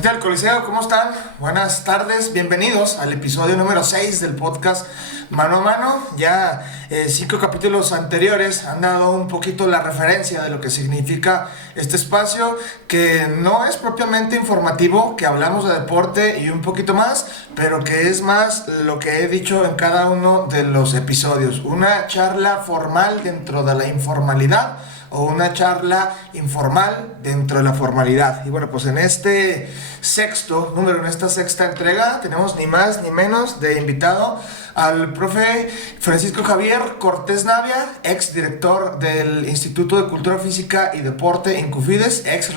¿Qué tal, Coliseo? ¿Cómo están? Buenas tardes, bienvenidos al episodio número 6 del podcast Mano a Mano. Ya 5 capítulos anteriores han dado un poquito la referencia de lo que significa este espacio, que no es propiamente informativo, que hablamos de deporte y un poquito más, pero que es más lo que he dicho en cada uno de los episodios. Una charla formal dentro de la informalidad, o una charla informal dentro de la formalidad. Y bueno, pues en este sexto número, en esta sexta entrega, tenemos ni más ni menos de invitado al profe Francisco Javier Cortés Navia, ex director del Instituto de Cultura Física y Deporte Incufides, ex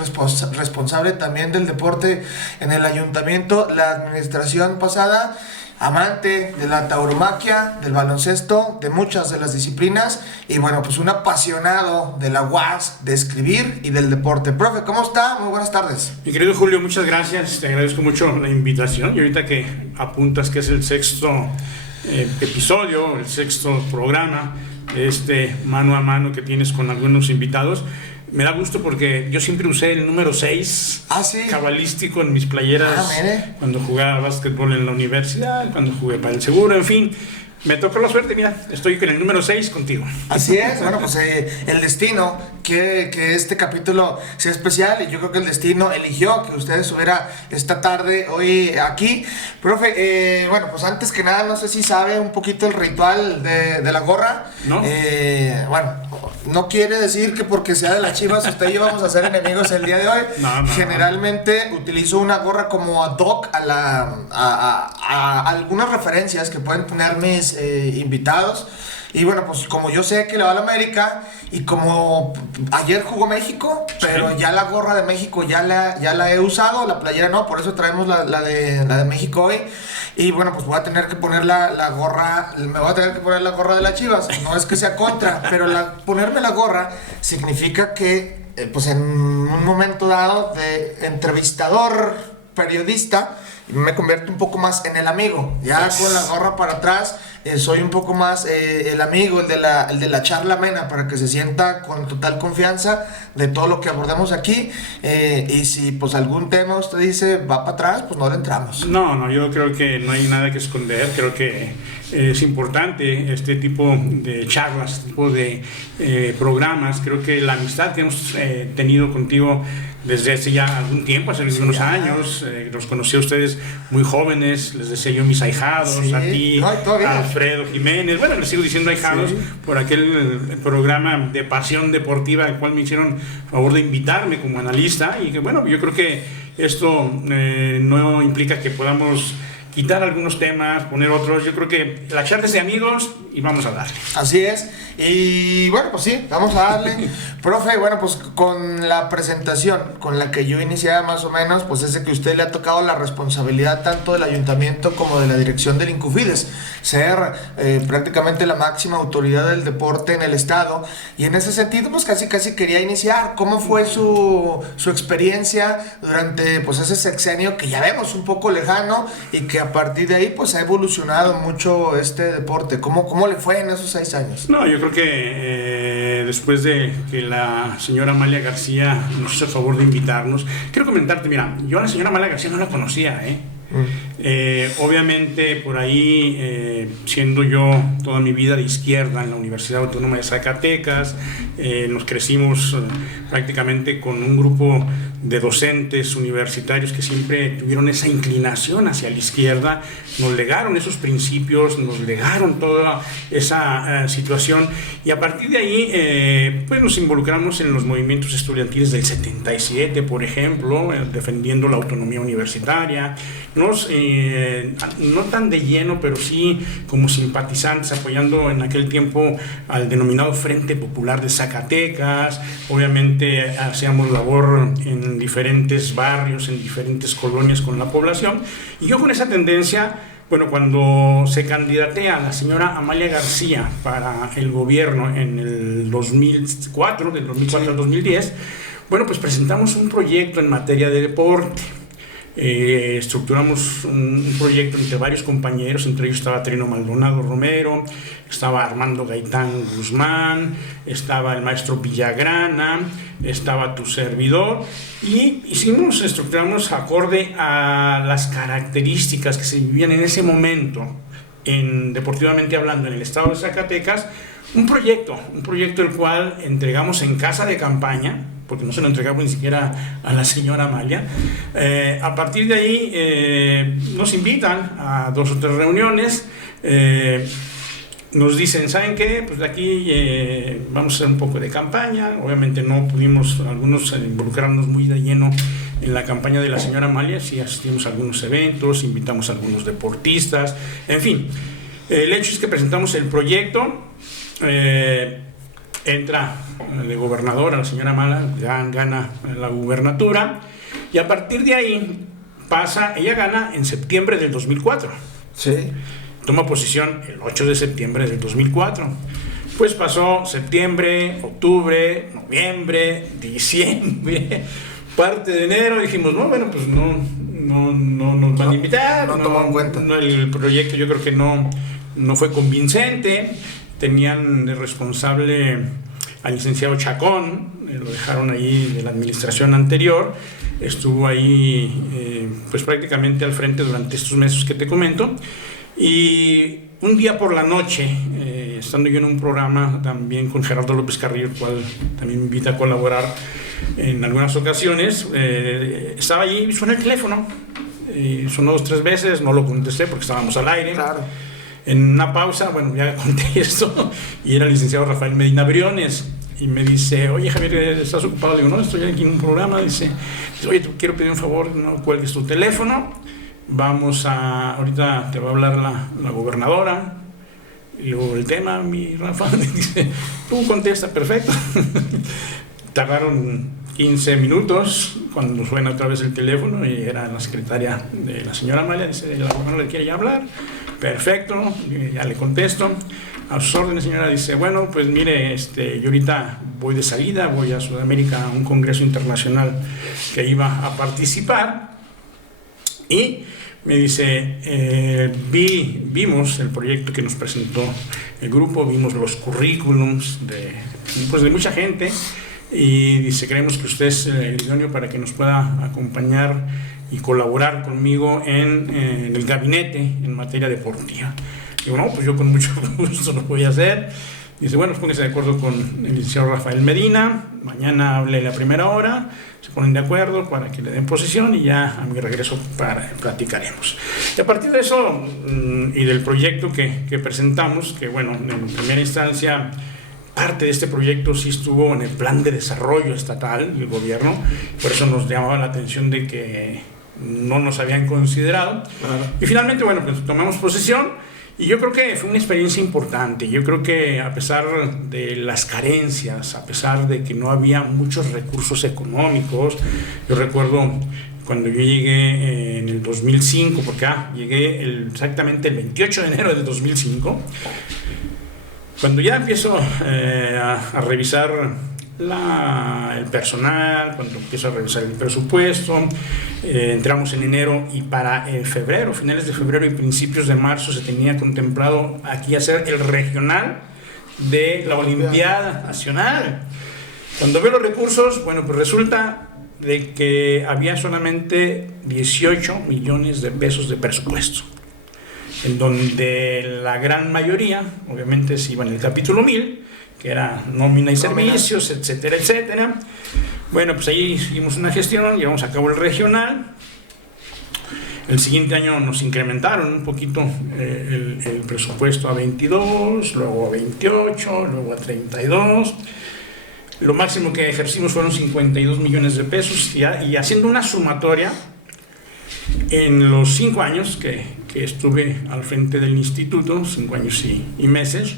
responsable también del deporte en el ayuntamiento, la administración pasada, amante de la tauromaquia, del baloncesto, de muchas de las disciplinas y bueno, pues un apasionado de la UAS, de escribir y del deporte. Profe, ¿cómo está? Muy buenas tardes. Mi querido Julio, muchas gracias, te agradezco mucho la invitación y ahorita que apuntas que es el sexto episodio, el sexto programa de este mano a mano que tienes con algunos invitados. Me da gusto porque yo siempre usé el número 6 ¿sí? Cabalístico en mis playeras cuando jugaba básquetbol en la universidad, cuando jugué para el seguro, en fin. Me tocó la suerte, mira, estoy con el número 6 contigo. Así es, bueno, pues el destino quiere que este capítulo sea especial y yo creo que el destino eligió que usted estuviera esta tarde, hoy aquí. Profe, bueno, pues antes que nada, no sé si sabe un poquito el ritual de la gorra. ¿No? Bueno, no quiere decir que porque sea de las Chivas usted y yo vamos a ser enemigos el día de hoy. No. Generalmente utilizo una gorra como ad hoc a algunas referencias que pueden tener mis invitados. Y bueno, pues como yo sé que le va a la América y como ayer jugó México, pero sí, ya la gorra de México ya la he usado, la playera no, por eso traemos la de México hoy. Y bueno, pues voy a tener que poner la gorra, me voy a tener que poner la gorra de las Chivas. No es que sea contra, pero ponerme la gorra significa que pues en un momento dado de entrevistador, periodista, me convierto un poco más en el amigo. Ya con la gorra para atrás, soy un poco más el amigo, el de la charla amena, para que se sienta con total confianza de todo lo que abordamos aquí. Y si pues algún tema usted dice va para atrás, pues no le entramos. No, yo creo que no hay nada que esconder. Creo que es importante este tipo de charlas, este tipo de programas. Creo que la amistad que hemos tenido contigo desde hace ya algún tiempo, hace algunos años, los conocí a ustedes muy jóvenes, les decía yo mis ahijados, a ti, a Alfredo Jiménez, bueno, les sigo diciendo ahijados, por aquel programa de Pasión Deportiva al cual me hicieron favor de invitarme como analista, y que bueno, yo creo que esto no implica que podamos quitar algunos temas, poner otros. Yo creo que la charla es de amigos y vamos a darle. Así es. Y bueno, pues sí, vamos a darle. Profe, bueno, pues con la presentación con la que yo iniciaba más o menos, pues es que a usted le ha tocado la responsabilidad tanto del ayuntamiento como de la dirección del Incufides, ser prácticamente la máxima autoridad del deporte en el estado. Y en ese sentido, pues casi quería iniciar. ¿Cómo fue su experiencia durante pues ese sexenio que ya vemos un poco lejano y que a partir de ahí pues ha evolucionado mucho este deporte? ¿Cómo le fue en esos 6 años? No, yo creo que después de que la señora Amalia García nos hizo el favor de invitarnos, quiero comentarte, mira, yo a la señora Amalia García no la conocía, obviamente por ahí, siendo yo toda mi vida de izquierda en la Universidad Autónoma de Zacatecas, nos crecimos prácticamente con un grupo de docentes universitarios que siempre tuvieron esa inclinación hacia la izquierda, nos legaron esos principios, nos legaron toda esa situación, y a partir de ahí pues nos involucramos en los movimientos estudiantiles del 77, por ejemplo, defendiendo la autonomía universitaria, no tan de lleno, pero sí como simpatizantes, apoyando en aquel tiempo al denominado Frente Popular de Zacatecas. Obviamente hacíamos labor en diferentes barrios, en diferentes colonias con la población, y yo con esa tendencia, bueno, cuando se candidatea a la señora Amalia García para el gobierno en el 2004, del 2004 al 2010, bueno, pues presentamos un proyecto en materia de deporte. estructuramos un proyecto entre varios compañeros, entre ellos estaba Trino Maldonado Romero, estaba Armando Gaitán Guzmán, estaba el maestro Villagrana, estaba tu servidor, y estructuramos acorde a las características que se vivían en ese momento, deportivamente hablando, en el estado de Zacatecas, un proyecto el cual entregamos en casa de campaña, porque no se lo entregamos ni siquiera a la señora Amalia. A partir de ahí nos invitan a 2 o 3 reuniones, nos dicen, ¿saben qué? Pues de aquí vamos a hacer un poco de campaña. Obviamente no pudimos algunos involucrarnos muy de lleno en la campaña de la señora Amalia, sí asistimos a algunos eventos, invitamos a algunos deportistas, en fin. El hecho es que presentamos el proyecto, entra de gobernadora la señora Amalia, gana la gubernatura, y a partir de ahí ella gana en septiembre del 2004. Sí. Toma posición el 8 de septiembre del 2004. Pues pasó septiembre, octubre, noviembre, diciembre, parte de enero, dijimos, no, bueno, pues no nos van a invitar. No tomó en cuenta. El proyecto yo creo que no fue convincente. Tenían de responsable al licenciado Chacón, lo dejaron ahí de la administración anterior, estuvo ahí pues prácticamente al frente durante estos meses que te comento. Y un día por la noche, estando yo en un programa también con Gerardo López Carrillo, el cual también me invita a colaborar en algunas ocasiones, estaba allí y suena el teléfono, sonó 2 o 3 veces, no lo contesté porque estábamos al aire. Claro. En una pausa, bueno, ya contesto, y era el licenciado Rafael Medina Briones, y me dice, oye Javier, ¿estás ocupado? Le digo, no, estoy aquí en un programa. Dice, oye, te quiero pedir un favor, no cuelgues tu teléfono, ahorita te va a hablar la gobernadora. Y luego el tema, mi Rafa, dice, tú contesta, perfecto. Tardaron 15 minutos cuando suena otra vez el teléfono, y era la secretaria de la señora Amalia, dice, la gobernadora le quiere ya hablar. Perfecto, ya le contesto. A sus órdenes, señora. Dice, bueno, pues mire, yo ahorita voy de salida, voy a Sudamérica a un congreso internacional que iba a participar, y me dice, vimos el proyecto que nos presentó el grupo, vimos los currículums de mucha gente, y dice, creemos que usted es el idóneo para que nos pueda acompañar y colaborar conmigo en el gabinete en materia deportiva. Digo, no, pues yo con mucho gusto lo voy a hacer. Dice, bueno, póngase de acuerdo con el licenciado Rafael Medina, mañana hable a la primera hora, se ponen de acuerdo para que le den posesión, y ya a mi regreso platicaremos. Y a partir de eso y del proyecto que presentamos, que bueno, en primera instancia parte de este proyecto sí estuvo en el plan de desarrollo estatal del gobierno, por eso nos llamaba la atención de que no nos habían considerado. Claro. Y finalmente, bueno, pues tomamos posesión, y yo creo que fue una experiencia importante. Yo creo que a pesar de las carencias, a pesar de que no había muchos recursos económicos, yo recuerdo cuando yo llegué en el 2005, porque llegué exactamente el 28 de enero del 2005, cuando ya empiezo a revisar el personal, cuando empiezo a revisar el presupuesto, entramos en enero, y para febrero, finales de febrero y principios de marzo, se tenía contemplado aquí hacer el regional de la Olimpiada Nacional. Cuando veo los recursos, bueno, pues resulta de que había solamente 18 millones de pesos de presupuesto, en donde la gran mayoría, obviamente, se iba en el capítulo 1000, que era nómina y servicios, etcétera, etcétera. Bueno, pues ahí hicimos una gestión, llevamos a cabo el regional. El siguiente año nos incrementaron un poquito el presupuesto a 22, luego a 28, luego a 32. Lo máximo que ejercimos fueron 52 millones de pesos, y haciendo una sumatoria, en los 5 años que estuve al frente del instituto, 5 años y meses,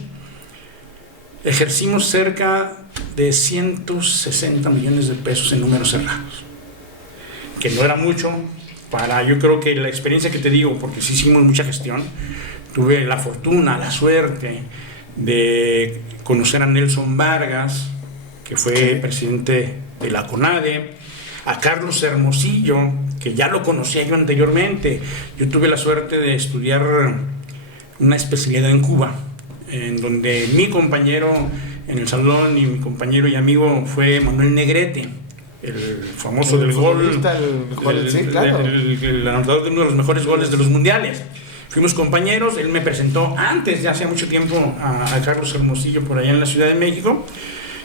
ejercimos cerca de 160 millones de pesos en números cerrados, que no era mucho para, yo creo que la experiencia que te digo, porque sí hicimos mucha gestión. Tuve la fortuna, la suerte de conocer a Nelson Vargas, que fue presidente de la CONADE, a Carlos Hermosillo, que ya lo conocía yo anteriormente. Yo tuve la suerte de estudiar una especialidad en Cuba, en donde mi compañero en el salón y mi compañero y amigo fue Manuel Negrete, el famoso del gol, el anotador de uno de los mejores goles de los mundiales. Fuimos compañeros, él me presentó antes, ya hace mucho tiempo, a Carlos Hermosillo por allá en la Ciudad de México.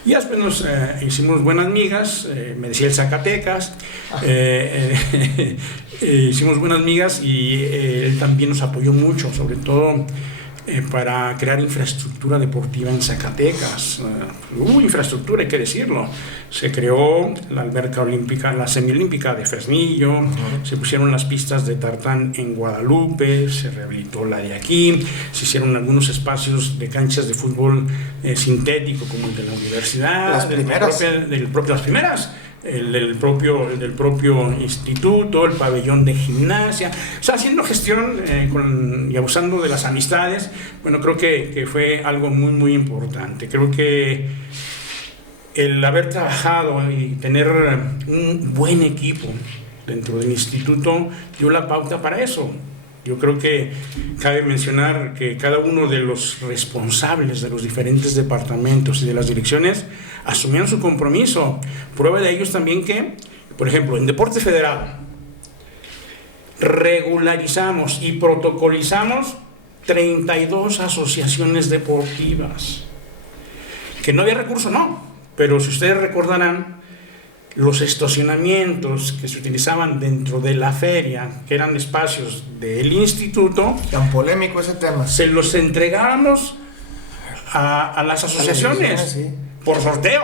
Y después nos hicimos buenas migas, me decía el Zacatecas, hicimos buenas migas y él también nos apoyó mucho, sobre todo para crear infraestructura deportiva en Zacatecas. Hubo infraestructura, hay que decirlo. Se creó la alberca olímpica, la semiolímpica de Fresnillo, se pusieron las pistas de tartán en Guadalupe, se rehabilitó la de aquí, se hicieron algunos espacios de canchas de fútbol sintético como el de la universidad, las primeras. Las primeras. El del propio instituto, el pabellón de gimnasia, o sea, haciendo gestión y abusando de las amistades. Bueno, creo que fue algo muy, muy importante. Creo que el haber trabajado y tener un buen equipo dentro del instituto dio la pauta para eso. Yo creo que cabe mencionar que cada uno de los responsables de los diferentes departamentos y de las direcciones asumieron su compromiso. Prueba de ello es también que, por ejemplo, en Deporte Federado regularizamos y protocolizamos 32 asociaciones deportivas. Que no había recurso, no, pero si ustedes recordarán, los estacionamientos que se utilizaban dentro de la feria, que eran espacios del instituto, tan polémico ese tema, se los entregábamos a las asociaciones, sí, por sorteo.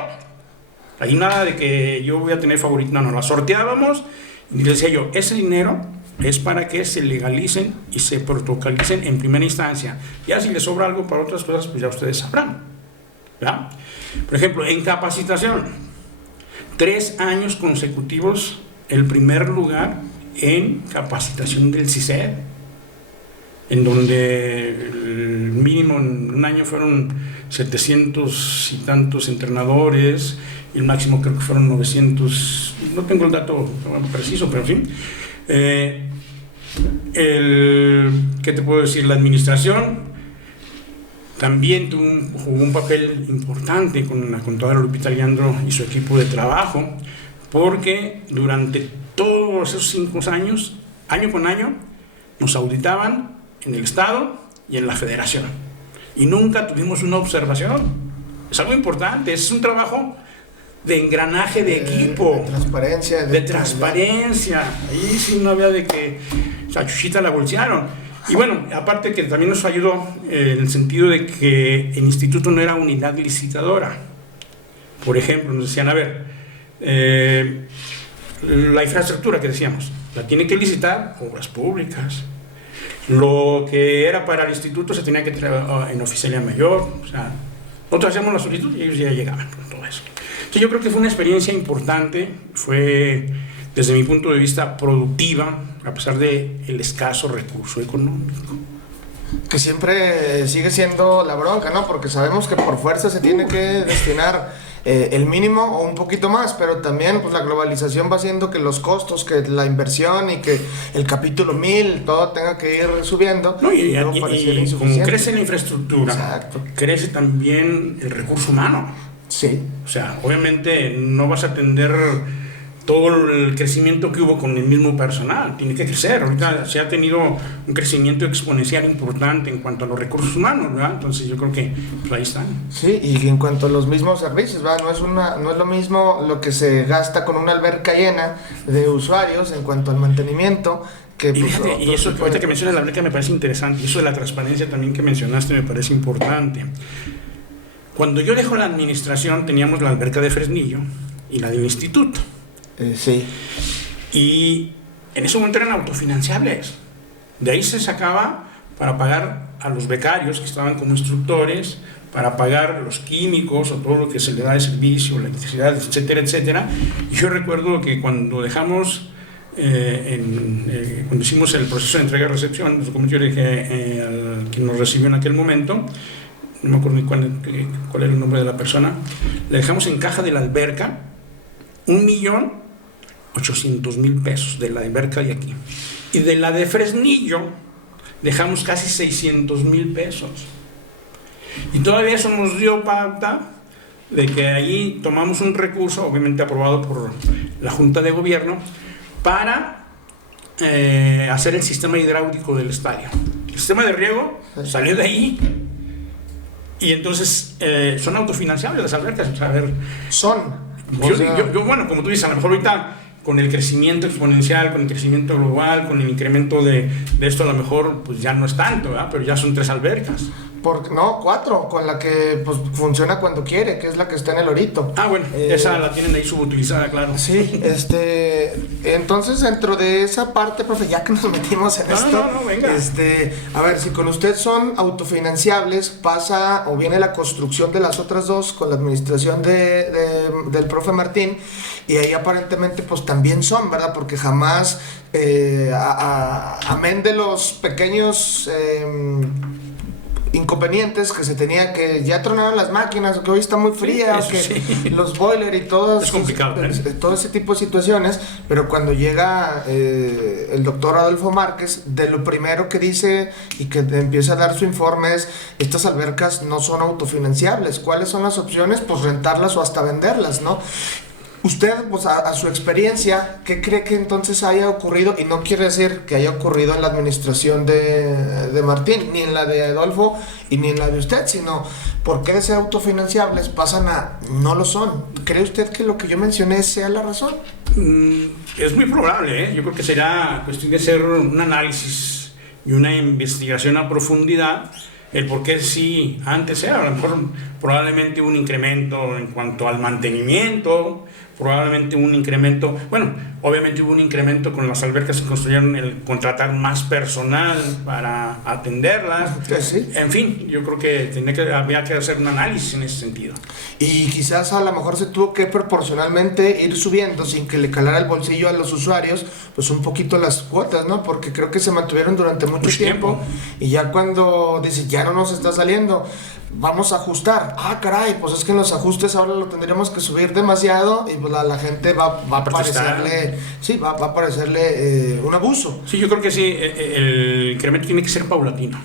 Ahí nada de que yo voy a tener favorito, no, las sorteábamos y les decía yo, ese dinero es para que se legalicen y se protocolicen en primera instancia. Ya si les sobra algo para otras cosas, pues ya ustedes sabrán, ¿verdad? Por ejemplo, en capacitación, 3 años consecutivos el primer lugar en capacitación del CICED, en donde el mínimo en un año fueron 700 y tantos entrenadores, y el máximo creo que fueron 900, no tengo el dato preciso, pero en fin. ¿Qué te puedo decir? La administración también jugó un papel importante con la contadora Lupita Leandro y su equipo de trabajo, porque durante todos esos 5 años, año con año, nos auditaban en el Estado y en la Federación. Y nunca tuvimos una observación. Es algo importante, es un trabajo de engranaje de equipo. De transparencia. De transparencia. Ahí sí no había de que la chuchita la bolsearon. Y bueno, aparte que también nos ayudó en el sentido de que el instituto no era unidad licitadora. Por ejemplo, nos decían, a ver, la infraestructura que decíamos, la tiene que licitar Obras Públicas. Lo que era para el instituto se tenía que traer en oficialía mayor. O sea, nosotros hacíamos la solicitud y ellos ya llegaban con todo eso. Entonces yo creo que fue una experiencia importante, fue desde mi punto de vista productiva, a pesar de el escaso recurso económico. Que siempre sigue siendo la bronca, ¿no? Porque sabemos que por fuerza se tiene que destinar el mínimo o un poquito más, pero también pues la globalización va haciendo que los costos, que la inversión y que el capítulo 1000, todo tenga que ir subiendo. No, y como crece la infraestructura, exacto, crece también el recurso humano. Sí. O sea, obviamente no vas a atender todo el crecimiento que hubo con el mismo personal, tiene que crecer. Ahorita se ha tenido un crecimiento exponencial importante en cuanto a los recursos humanos, ¿verdad? Entonces yo creo que pues, ahí están. Sí, y en cuanto a los mismos servicios, ¿verdad? No es lo mismo lo que se gasta con una alberca llena de usuarios en cuanto al mantenimiento. Que, y fíjate, y eso ahorita que mencionas la alberca me parece interesante, y eso de la transparencia también que mencionaste me parece importante. Cuando yo dejo la administración teníamos la alberca de Fresnillo y la del instituto. Sí. Y en ese momento eran autofinanciables. De ahí se sacaba para pagar a los becarios que estaban como instructores, para pagar los químicos o todo lo que se le da de servicio, la electricidad, etcétera, etcétera. Y yo recuerdo que cuando dejamos, cuando hicimos el proceso de entrega y recepción, como yo le dije al quien nos recibió en aquel momento, no me acuerdo ni cuál era el nombre de la persona, le dejamos en caja de la alberca 1,000,000 800,000 pesos de la alberca de aquí. Y de la de Fresnillo dejamos casi 600,000 pesos. Y todavía eso nos dio pauta de que ahí tomamos un recurso, obviamente aprobado por la Junta de Gobierno, para hacer el sistema hidráulico del estadio. El sistema de riego salió de ahí. Y entonces son autofinanciables las albercas. O sea, a ver, yo, bueno, como tú dices, a lo mejor ahorita con el crecimiento exponencial, con el crecimiento global, con el incremento de esto, a lo mejor pues ya no es tanto, ¿verdad? Pero ya son 3 albercas. No, 4, con la que pues funciona cuando quiere, que es la que está en el Orito. Ah, bueno, esa la tienen ahí subutilizada, claro. Sí, entonces dentro de esa parte, profe, ya que nos metimos en esto, venga. A ver, si con usted son autofinanciables, pasa o viene la construcción de las otras 2 con la administración del profe Martín, y ahí aparentemente pues también son, ¿verdad? Porque jamás, amén de los pequeños inconvenientes que se tenía, que ya tronaron las máquinas, o que hoy está muy fría, o que sí, los boiler y todo es complicado, todo ese tipo de situaciones. Pero cuando llega el doctor Adolfo Márquez, de lo primero que dice y que empieza a dar su informe es: estas albercas no son autofinanciables. ¿Cuáles son las opciones? Pues rentarlas o hasta venderlas, ¿no? Usted, pues a su experiencia, ¿qué cree que entonces haya ocurrido? Y no quiere decir que haya ocurrido en la administración de Martín, ni en la de Adolfo y ni en la de usted, sino ¿por qué de ser autofinanciables pasan a no lo son? ¿Cree usted que lo que yo mencioné sea la razón? Es muy probable, ¿eh? Yo creo que será cuestión de hacer un análisis y una investigación a profundidad. El por qué sí antes era, a lo mejor probablemente un incremento en cuanto al mantenimiento, probablemente un incremento, bueno, obviamente hubo un incremento con las albercas que construyeron, el contratar más personal para atenderlas. Sí. En fin, yo creo que había que hacer un análisis en ese sentido. Y quizás a lo mejor se tuvo que proporcionalmente ir subiendo sin que le calara el bolsillo a los usuarios, pues un poquito las cuotas, ¿no? Porque creo que se mantuvieron durante mucho tiempo. Y ya cuando dice, ya no nos está saliendo, vamos a ajustar. Ah, caray, pues es que en los ajustes ahora lo tendríamos que subir demasiado y pues la gente va a parecerle, sí, va a parecerle un abuso. Sí, yo creo que sí, el incremento tiene que ser paulatino.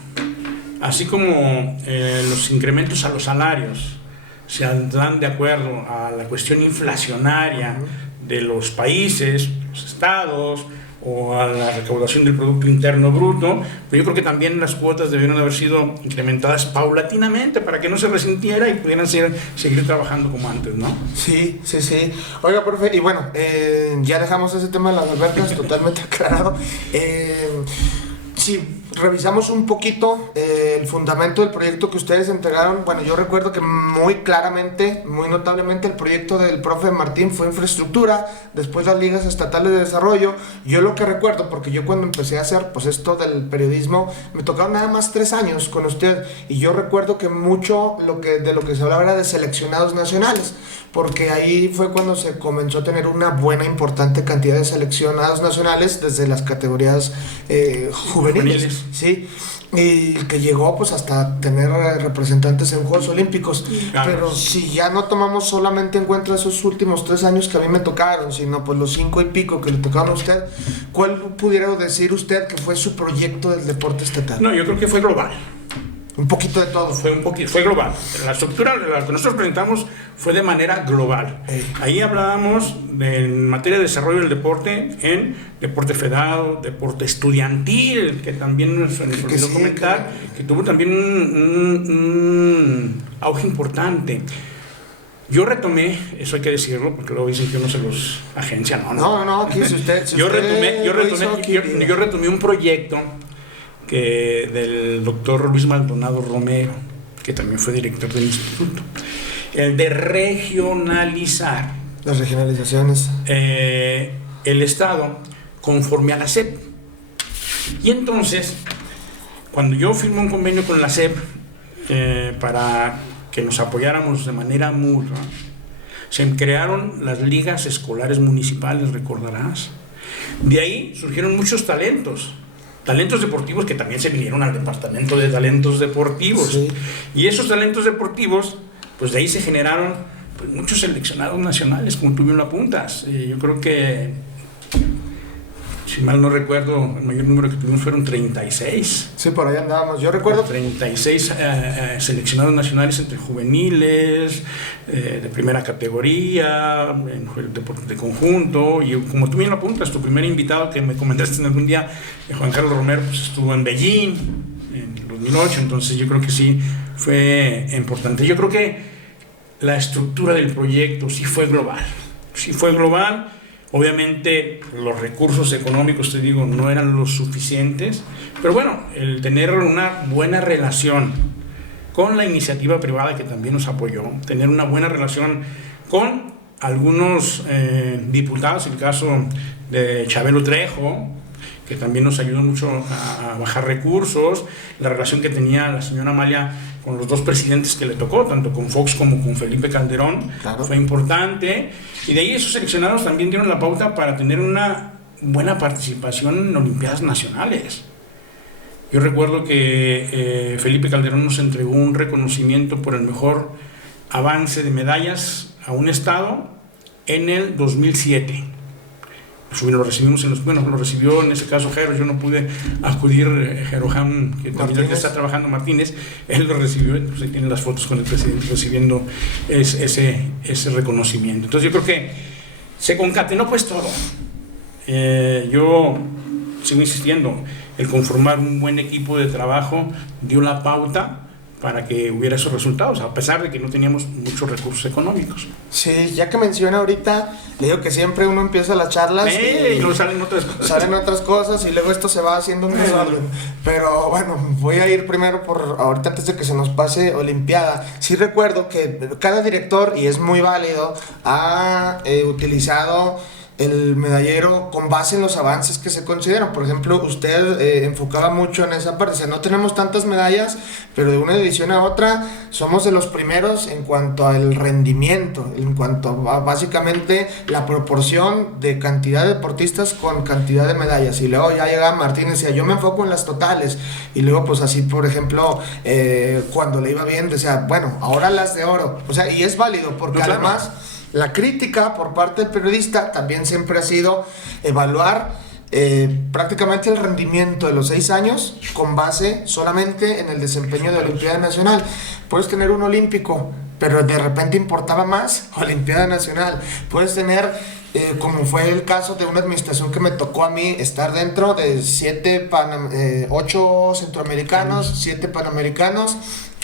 Así como los incrementos a los salarios se dan de acuerdo a la cuestión inflacionaria de los países, los estados, o a la recaudación del Producto Interno Bruto, pero yo creo que también las cuotas debieron haber sido incrementadas paulatinamente para que no se resintiera y pudieran seguir trabajando como antes, ¿no? Sí. Oiga, profe, y bueno, ya dejamos ese tema de las albercas totalmente aclarado. Sí, revisamos un poquito el fundamento del proyecto que ustedes entregaron. Bueno, yo recuerdo que muy claramente, muy notablemente, el proyecto del profe Martín fue infraestructura, después las ligas estatales de desarrollo. Yo lo que recuerdo, porque yo cuando empecé a hacer pues esto del periodismo, me tocaron nada más 3 años con usted, y yo recuerdo que mucho de lo que se hablaba era de seleccionados nacionales, porque ahí fue cuando se comenzó a tener una buena, importante cantidad de seleccionados nacionales desde las categorías juveniles. Sí, y que llegó pues hasta tener representantes en Juegos Olímpicos. Claro. Pero si ya no tomamos solamente en cuenta esos últimos 3 años que a mí me tocaron, sino pues los 5 y pico que le tocaron a usted, ¿cuál pudiera decir usted que fue su proyecto del deporte estatal? No, yo creo que fue global. Un poquito de todo. Fue global. La estructura que nosotros presentamos fue de manera global. Ahí hablábamos en materia de desarrollo del deporte, en deporte federado, deporte estudiantil, que también nos olvidó comentar, que tuvo también un auge importante. Yo retomé, eso hay que decirlo, porque luego dicen que uno se los agencia. No, aquí si usted... Yo retomé un proyecto del doctor Luis Maldonado Romero, que también fue director del instituto, el de regionalizar las regionalizaciones, el Estado conforme a la SEP. Y entonces, cuando yo firmé un convenio con la SEP para que nos apoyáramos de manera mutua, se crearon las ligas escolares municipales, recordarás. De ahí surgieron muchos talentos deportivos que también se vinieron al departamento de talentos deportivos. Sí. Y esos talentos deportivos, pues de ahí se generaron pues, muchos seleccionados nacionales, como tú bien lo apuntas. Yo creo que Si mal no recuerdo, el mayor número que tuvimos fueron 36. Sí, por ahí andábamos. Yo recuerdo 36 seleccionados nacionales entre juveniles, de primera categoría, en el deporte de conjunto. Y como tú bien lo apuntas, tu primer invitado que me comentaste en algún día, Juan Carlos Romero, pues estuvo en Beijing en 2008. Entonces yo creo que sí fue importante. Yo creo que la estructura del proyecto sí fue global. Sí fue global. Obviamente los recursos económicos, te digo, no eran los suficientes, pero bueno, el tener una buena relación con la iniciativa privada que también nos apoyó, tener una buena relación con algunos diputados, el caso de Chabelo Trejo, que también nos ayudó mucho a bajar recursos, la relación que tenía la señora Amalia con los dos presidentes que le tocó, tanto con Fox como con Felipe Calderón, claro, fue importante. Y de ahí esos seleccionados también dieron la pauta para tener una buena participación en Olimpiadas Nacionales. Yo recuerdo que Felipe Calderón nos entregó un reconocimiento por el mejor avance de medallas a un estado en el 2007. Lo recibimos lo recibió en ese caso Jero, yo no pude acudir, Jeroham, que también está trabajando, Martínez, él lo recibió, entonces tiene las fotos con el presidente recibiendo ese reconocimiento. Entonces yo creo que se concatenó pues todo. Yo sigo insistiendo, el conformar un buen equipo de trabajo dio la pauta para que hubiera esos resultados, a pesar de que no teníamos muchos recursos económicos. Sí, ya que menciona ahorita, le digo que siempre uno empieza las charlas y luego salen otras cosas. Salen otras cosas y luego esto se va haciendo un desorden. Pero bueno, voy a ir primero por ahorita antes de que se nos pase Olimpiada. Sí recuerdo que cada director, y es muy válido, ha utilizado el medallero con base en los avances que se consideran. Por ejemplo, usted enfocaba mucho en esa parte, o sea, no tenemos tantas medallas, pero de una edición a otra somos de los primeros en cuanto al rendimiento, en cuanto a básicamente la proporción de cantidad de deportistas con cantidad de medallas. Y luego ya llega Martínez y decía, yo me enfoco en las totales, y luego pues así, por ejemplo, cuando le iba bien decía, bueno, ahora las de oro, o sea, y es válido porque no, claro, además la crítica por parte del periodista también siempre ha sido evaluar prácticamente el rendimiento de los 6 años con base solamente en el desempeño de Olimpiada Nacional. Puedes tener un olímpico, pero de repente importaba más Olimpiada Nacional. Puedes tener, como fue el caso de una administración que me tocó a mí estar dentro de 8 centroamericanos, 7 panamericanos,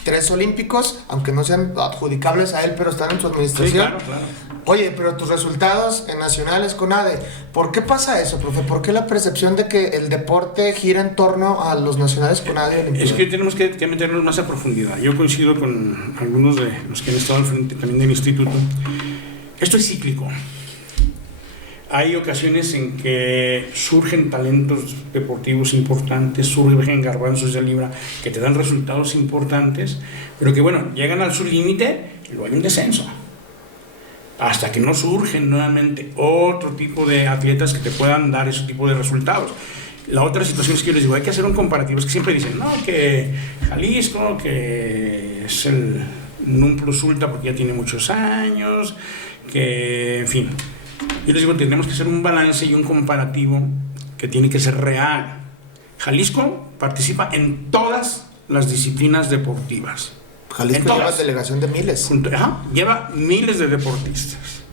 3 olímpicos, aunque no sean adjudicables a él, pero están en su administración. Sí, claro, claro. Oye, pero tus resultados en nacionales con ADE, ¿por qué pasa eso, profe? ¿Por qué la percepción de que el deporte gira en torno a los nacionales con ADE? Es que tenemos que meternos más a profundidad. Yo coincido con algunos de los que han estado al frente también del instituto. Esto es cíclico. Hay ocasiones en que surgen talentos deportivos importantes, surgen garbanzos de libra que te dan resultados importantes, pero que bueno, llegan al su límite y luego hay un descenso. Hasta que no surgen nuevamente otro tipo de atletas que te puedan dar ese tipo de resultados. La otra situación es que yo les digo, hay que hacer un comparativo. Es que siempre dicen, no, que Jalisco, que es el non plus ultra porque ya tiene muchos años, que en fin. Yo les digo, tenemos que hacer un balance y un comparativo que tiene que ser real. Jalisco participa en todas las disciplinas deportivas. Jalisco lleva delegación de miles. Lleva miles de deportistas.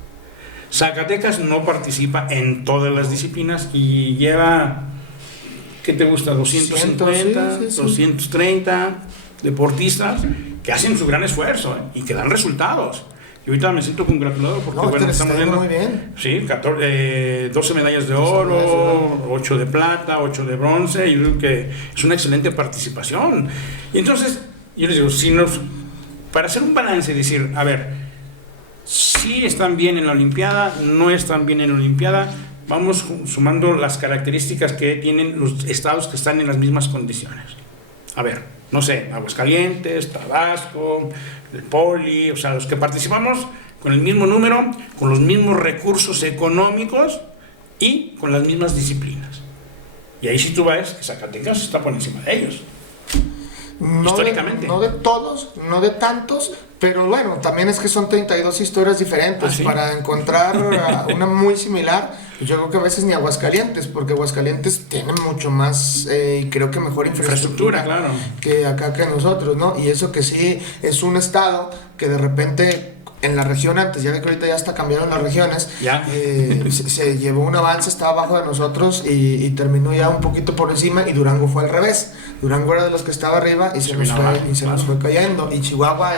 Zacatecas no participa en todas las disciplinas y lleva, ¿qué te gusta? 250, 230 deportistas que hacen su gran esfuerzo y que dan resultados. Y ahorita me siento congratulado porque bueno, estamos viendo muy bien. Sí, 12 medallas de oro, 8 de plata, 8 de bronce, y creo que es una excelente participación. Y entonces, yo les digo, para hacer un balance y decir, a ver, si están bien en la Olimpiada, no están bien en la Olimpiada, vamos sumando las características que tienen los estados que están en las mismas condiciones. A ver, no sé, Aguascalientes, Tabasco, el Poli, o sea, los que participamos con el mismo número, con los mismos recursos económicos y con las mismas disciplinas. Y ahí sí tú ves que Zacatecas está por encima de ellos. No históricamente. No de todos, no de tantos, Pero bueno, también es que son 32 historias diferentes. ¿Ah, sí? Para encontrar una muy similar, yo creo que a veces ni Aguascalientes, porque Aguascalientes tiene mucho más, y creo que mejor infraestructura Claro. que acá que nosotros, ¿no? Y eso que sí es un estado que de repente en la región antes, ya ve que ahorita ya hasta cambiaron las regiones, Ya. se llevó un avance, estaba abajo de nosotros y terminó ya un poquito por encima, y Durango fue al revés. Durango era de los que estaba arriba y se nos fue cayendo, y Chihuahua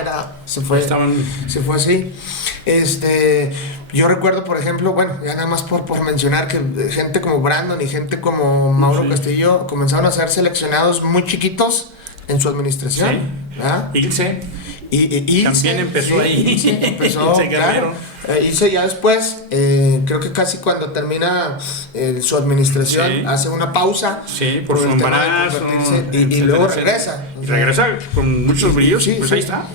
se fue así. Yo recuerdo, por ejemplo, bueno, ya nada más por mencionar que gente como Brandon y gente como Mauro Castillo comenzaron a ser seleccionados muy chiquitos en su administración. Ilse. Y también empezó ahí. Empezó, claro. Ilse ya después, creo que casi cuando termina su administración, hace una pausa por su embarazo, y luego regresa. Y regresa con muchos brillos, pues ahí está.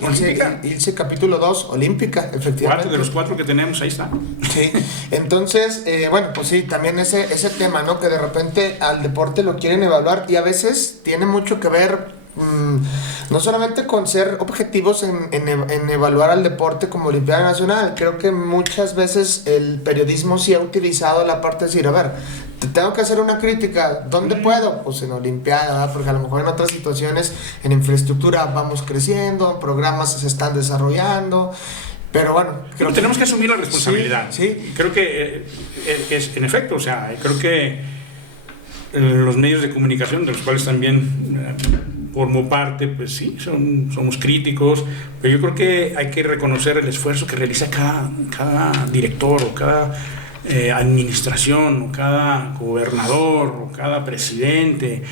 Ilse capítulo 2, olímpica, efectivamente. 4 de los 4 que tenemos, ahí está. Sí, entonces, bueno, pues sí, también ese tema, ¿no? Que de repente al deporte lo quieren evaluar, y a veces tiene mucho que ver, no solamente con ser objetivos en evaluar al deporte como Olimpiada Nacional. Creo que muchas veces el periodismo sí ha utilizado la parte de decir, a ver, te tengo que hacer una crítica, ¿dónde puedo? Pues en Olimpiada, ¿verdad? Porque a lo mejor en otras situaciones, en infraestructura vamos creciendo, programas se están desarrollando, pero bueno, creo que tenemos que asumir la responsabilidad. Sí. Creo que es en efecto, o sea, creo que los medios de comunicación, de los cuales también formo parte, pues sí, somos críticos, pero yo creo que hay que reconocer el esfuerzo que realiza cada director, o cada administración, o cada gobernador, o cada presidente.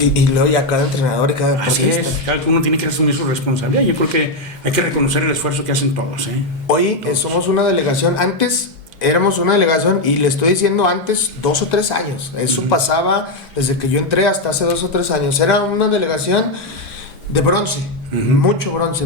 Y luego ya cada entrenador y cada Así deportista. es, cada uno tiene que asumir su responsabilidad. Yo creo que hay que reconocer el esfuerzo que hacen todos. Hoy somos una delegación. Antes éramos una delegación, y le estoy diciendo antes, 2 o 3 años. Eso pasaba desde que yo entré hasta hace 2 o 3 años. Era una delegación de bronce, mucho bronce.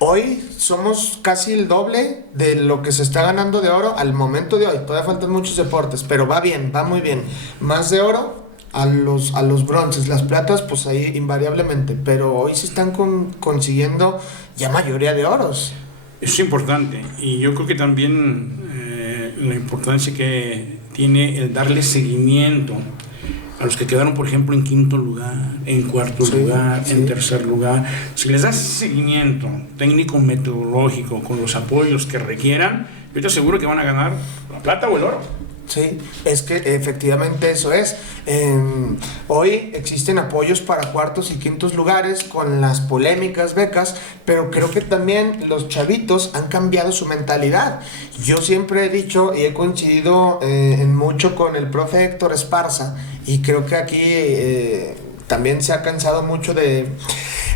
Hoy somos casi el doble de lo que se está ganando de oro al momento de hoy. Todavía faltan muchos deportes, pero va bien, va muy bien. Más de oro a los bronces. Las platas, pues ahí invariablemente, pero hoy se están consiguiendo ya mayoría de oros. Eso es importante, y yo creo que también la importancia que tiene el darle seguimiento a los que quedaron, por ejemplo, en 5º lugar, en 4º lugar, en 3er lugar. Si les das seguimiento técnico, metodológico, con los apoyos que requieran, yo te aseguro que van a ganar la plata o el oro. Sí, es que efectivamente eso es. Hoy existen apoyos para 4º y 5º lugares con las polémicas becas, pero creo que también los chavitos han cambiado su mentalidad. Yo siempre he dicho y he coincidido en mucho con el profe Héctor Esparza, y creo que aquí también se ha cansado mucho de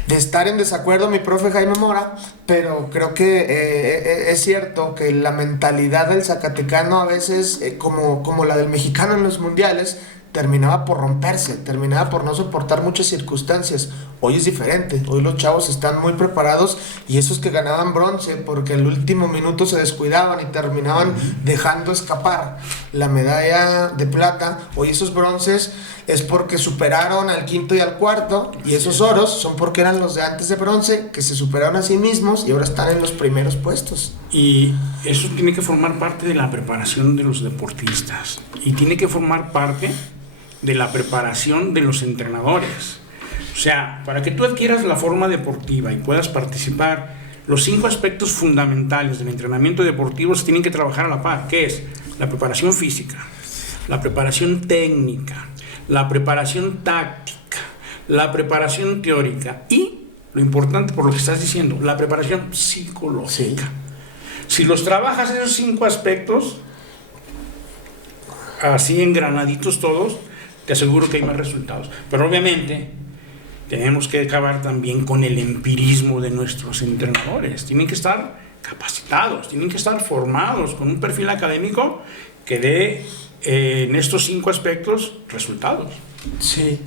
estar en desacuerdo mi profe Jaime Mora, pero creo que es cierto que la mentalidad del zacatecano a veces, como la del mexicano en los mundiales, terminaba por romperse, terminaba por no soportar muchas circunstancias. Hoy es diferente, hoy los chavos están muy preparados, y esos que ganaban bronce porque el último minuto se descuidaban y terminaban dejando escapar la medalla de plata, hoy esos bronces es porque superaron al 5º y al 4º, y esos oros son porque eran los de antes de bronce, que se superaron a sí mismos y ahora están en los primeros puestos. Y eso tiene que formar parte de la preparación de los deportistas, y tiene que formar parte de la preparación de los entrenadores. O sea, para que tú adquieras la forma deportiva y puedas participar, los 5 aspectos fundamentales del entrenamiento deportivo se tienen que trabajar a la par, que es la preparación física, la preparación técnica, la preparación táctica, la preparación teórica y, lo importante por lo que estás diciendo, la preparación psicológica. Sí. Si los trabajas esos 5 aspectos, así engranaditos todos, te aseguro que hay más resultados. Pero obviamente tenemos que acabar también con el empirismo de nuestros entrenadores. Tienen que estar capacitados, tienen que estar formados con un perfil académico que dé en estos 5 aspectos resultados. Sí.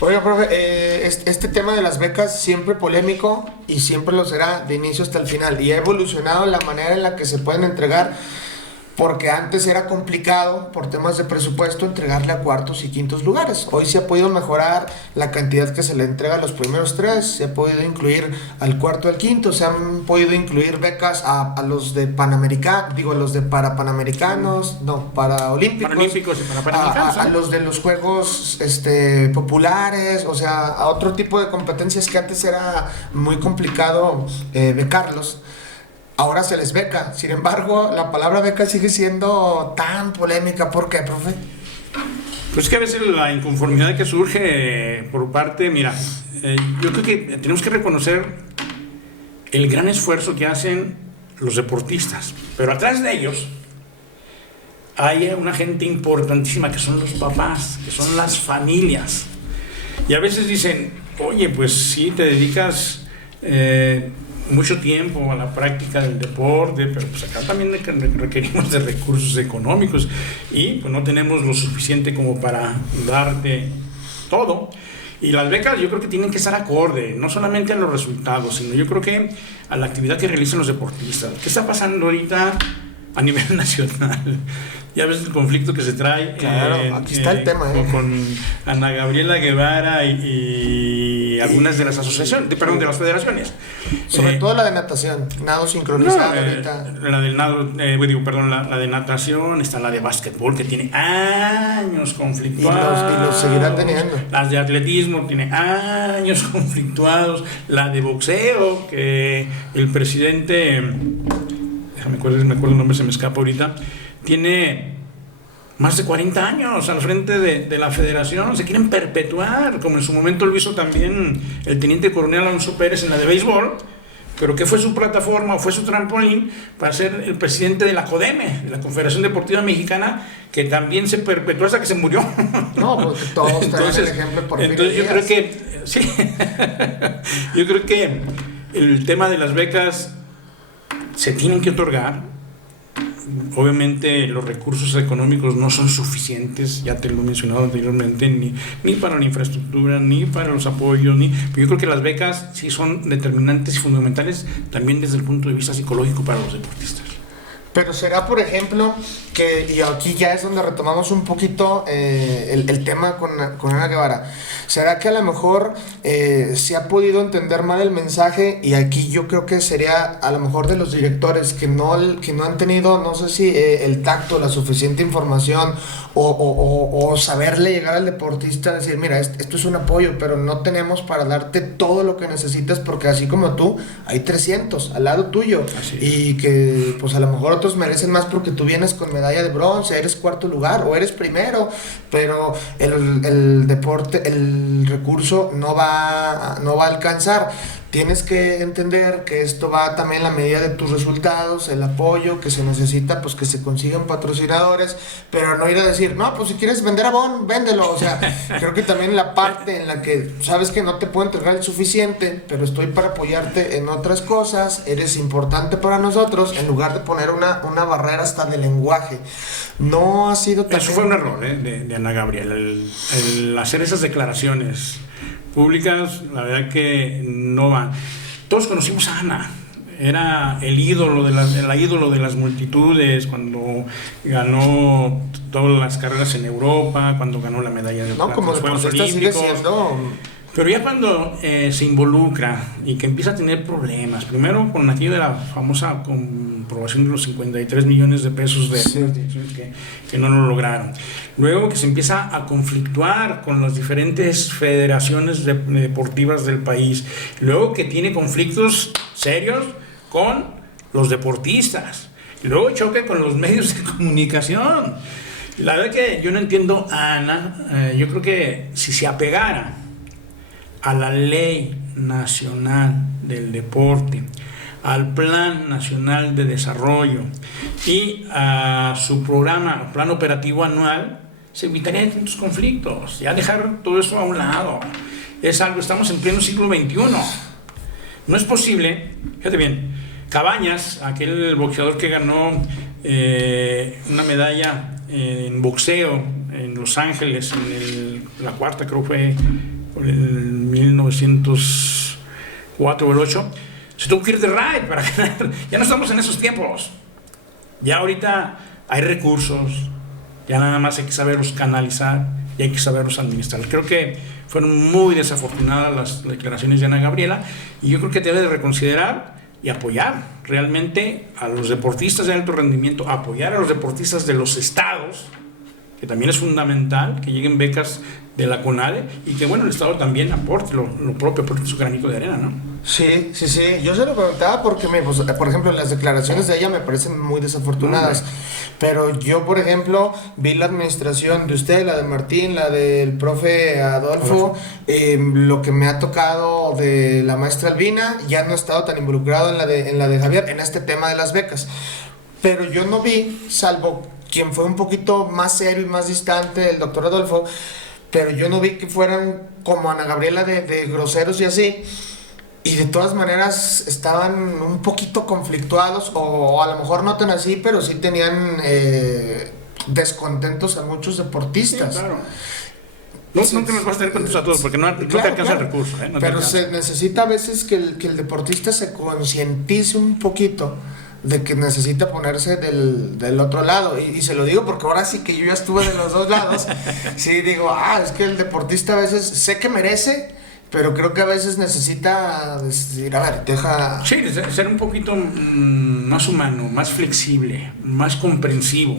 Oiga, profe, este tema de las becas siempre polémico, y siempre lo será de inicio hasta el final, y ha evolucionado la manera en la que se pueden entregar. porque antes era complicado por temas de presupuesto entregarle a cuartos y quintos lugares. Hoy se ha podido mejorar la cantidad que se le entrega a los primeros tres, se ha podido incluir al cuarto y al quinto, se han podido incluir becas a los de los de parapanamericanos, no, Paralímpicos y para panamericanos, a los de los juegos populares, o sea, a otro tipo de competencias que antes era muy complicado becarlos. Ahora se les beca. Sin embargo, la palabra beca sigue siendo tan polémica. ¿Por qué, profe? Pues es que a veces la inconformidad que surge por parte, mira, yo creo que tenemos que reconocer el gran esfuerzo que hacen los deportistas, pero atrás de ellos hay una gente importantísima que son los papás, que son las familias. Y a veces dicen, oye, pues sí, te dedicas mucho tiempo a la práctica del deporte, pero pues acá también requerimos de recursos económicos y pues no tenemos lo suficiente como para darte todo. Y las becas yo creo que tienen que estar acorde, no solamente a los resultados, sino yo creo que a la actividad que realizan los deportistas. ¿Qué está pasando ahorita a nivel nacional? Ya ves el conflicto que se trae. Claro, aquí está el tema. Con Ana Gabriela Guevara y algunas de las asociaciones, de las federaciones. Sobre todo la de natación, nado sincronizado ahorita. La del nado, la de natación, está la de básquetbol que tiene años conflictuados. Y los seguirán teniendo. Las de atletismo tiene años conflictuados. La de boxeo, que el presidente, me acuerdo el nombre, se me escapa ahorita, tiene más de 40 años al frente de la federación, se quieren perpetuar, como en su momento lo hizo también el teniente coronel Alonso Pérez en la de béisbol, pero que fue su plataforma, fue su trampolín para ser el presidente de la CODEME, de la Confederación Deportiva Mexicana, que también se perpetuó hasta que se murió. No, porque todos traen el ejemplo por entonces yo creo que, sí, yo creo que el tema de las becas se tienen que otorgar. Obviamente los recursos económicos no son suficientes, ya te lo he mencionado anteriormente, ni para la infraestructura, ni para los apoyos, pero yo creo que las becas sí son determinantes y fundamentales también desde el punto de vista psicológico para los deportistas. Pero será, por ejemplo, y aquí ya es donde retomamos un poquito el tema con Ana Guevara. ¿Será que a lo mejor se ha podido entender mal el mensaje? Y aquí yo creo que sería a lo mejor de los directores que no han tenido, no sé si el tacto, la suficiente información o saberle llegar al deportista, decir, mira, esto es un apoyo, pero no tenemos para darte todo lo que necesitas, porque así como tú, hay 300 al lado tuyo. Y que pues a lo mejor otros merecen más porque tú vienes con medalla de bronce, eres cuarto lugar o eres primero, pero el deporte, el recurso no va a alcanzar. Tienes que entender que esto va también a la medida de tus resultados, el apoyo que se necesita, pues que se consigan patrocinadores, pero no ir a decir, no, pues si quieres vender Avon, véndelo. O sea, creo que también la parte en la que sabes que no te puedo entregar el suficiente, pero estoy para apoyarte en otras cosas, eres importante para nosotros, en lugar de poner una barrera hasta de lenguaje. No ha sido tan... Eso fue un error de Ana Gabriela, el hacer esas declaraciones públicas, la verdad que no van. Todos conocimos a Ana, era el ídolo de las multitudes cuando ganó todas las carreras en Europa, cuando ganó la medalla de plata en los Juegos Olímpicos. Pero ya cuando se involucra y que empieza a tener problemas, primero con aquello de la famosa comprobación de los 53 millones de pesos de que no lo lograron, luego que se empieza a conflictuar con las diferentes federaciones deportivas del país, luego que tiene conflictos serios con los deportistas, y luego choca con los medios de comunicación. La verdad que yo no entiendo a Ana. Yo creo que si se apegara a la Ley Nacional del Deporte, al Plan Nacional de Desarrollo y a su plan operativo anual, se evitarían tantos conflictos, ya dejar todo eso a un lado. Estamos en pleno siglo XXI. No es posible, fíjate bien, Cabañas, aquel boxeador que ganó una medalla en boxeo en Los Ángeles, la cuarta creo fue, por el 1904 o el 8, se tuvo que ir de raid para ganar. Ya no estamos en esos tiempos. Ya ahorita hay recursos, ya nada más hay que saberlos canalizar y hay que saberlos administrar. Creo que fueron muy desafortunadas las declaraciones de Ana Gabriela, y yo creo que debe de reconsiderar y apoyar realmente a los deportistas de alto rendimiento, apoyar a los deportistas de los estados, que también es fundamental que lleguen becas de la CONADE, y que bueno, el estado también aporte lo propio, aporte su granito de arena, ¿no? Sí, yo se lo preguntaba porque, pues, por ejemplo, las declaraciones de ella me parecen muy desafortunadas, pero yo, por ejemplo, vi la administración de usted, la de Martín, la del profe Adolfo, lo que me ha tocado de la maestra Albina. Ya no he estado tan involucrado en la de Javier, en este tema de las becas, pero yo no vi, salvo quien fue un poquito más serio y más distante, el doctor Adolfo, pero yo no vi que fueran como Ana Gabriela de groseros y así. Y de todas maneras estaban un poquito conflictuados, o a lo mejor no tan así, pero sí tenían descontentos a muchos deportistas. Sí, claro. No te nos vas a tener contentos a todos, porque no te alcanza el recurso. No, pero se necesita a veces que el deportista se concientice un poquito de que necesita ponerse del otro lado, y se lo digo porque ahora sí que yo ya estuve de los dos lados. Sí, digo, es que el deportista a veces sé que merece, pero creo que a veces necesita decir, a ver, deja... Sí, ser un poquito más humano, más flexible, más comprensivo,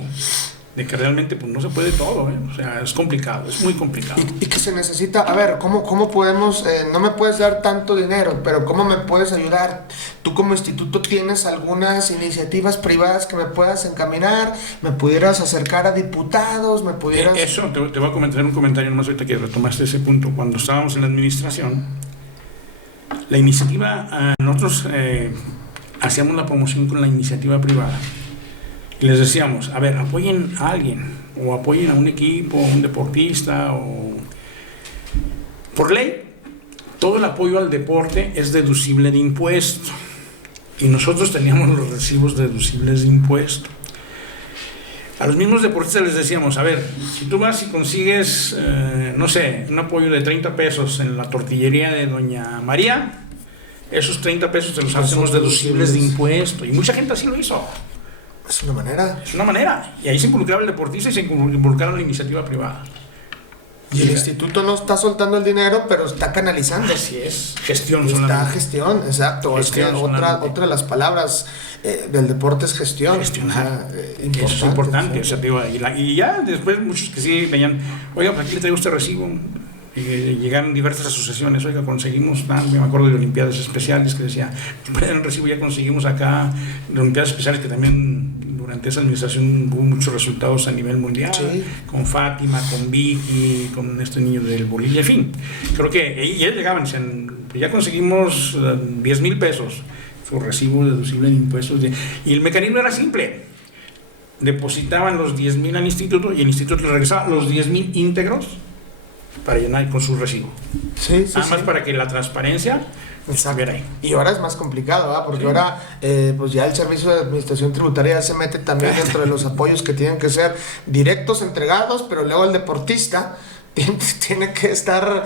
de que realmente pues no se puede todo, o sea, es complicado, es muy complicado. Y que se necesita, a ver, ¿cómo podemos, no me puedes dar tanto dinero, pero cómo me puedes ayudar? Tú como instituto tienes algunas iniciativas privadas que me puedas encaminar, me pudieras acercar a diputados, me pudieras... Eso, te voy a comentar un comentario nomás ahorita que retomaste ese punto. Cuando estábamos en la administración, la iniciativa, nosotros hacíamos la promoción con la iniciativa privada. Y les decíamos, a ver, apoyen a alguien, o apoyen a un equipo, a un deportista, o... Por ley, todo el apoyo al deporte es deducible de impuesto. Y nosotros teníamos los recibos deducibles de impuesto. A los mismos deportistas les decíamos, a ver, si tú vas y consigues, no sé, un apoyo de 30 pesos en la tortillería de Doña María, esos 30 pesos te los hacemos deducibles de impuesto. Y mucha gente así lo hizo. Es una manera. Es una manera. Y ahí se involucraba el deportista y se involucraba la iniciativa privada. Y el instituto no está soltando el dinero, pero está canalizando. Así es. Gestión solamente. Está gestión, exacto. Gestión, es que otra de las palabras del deporte es gestión. Gestionar. Eso es importante. Sí. O sea, y ya después muchos que sí veían, oiga, pues aquí le traigo este recibo. Y llegaron diversas asociaciones, oiga, conseguimos, me acuerdo de Olimpiadas Especiales, que decía, en el recibo ya conseguimos acá, de Olimpiadas Especiales, que también durante esa administración hubo muchos resultados a nivel mundial, sí. Con Fátima, con Vicky, con este niño del Bolivia, en fin. Creo que y ellos llegaban y decían, pues ya conseguimos 10,000 pesos, su recibo deducible de impuestos. Y el mecanismo era simple. Depositaban los 10,000 al instituto y el instituto les regresaba los 10,000 íntegros para llenar con su recibo. Sí, nada más para que la transparencia estuviera ahí. Y ahora es más complicado, ¿verdad? Porque ahora pues ya el Servicio de Administración Tributaria se mete también dentro de los apoyos que tienen que ser directos, entregados, pero luego el deportista tiene que estar,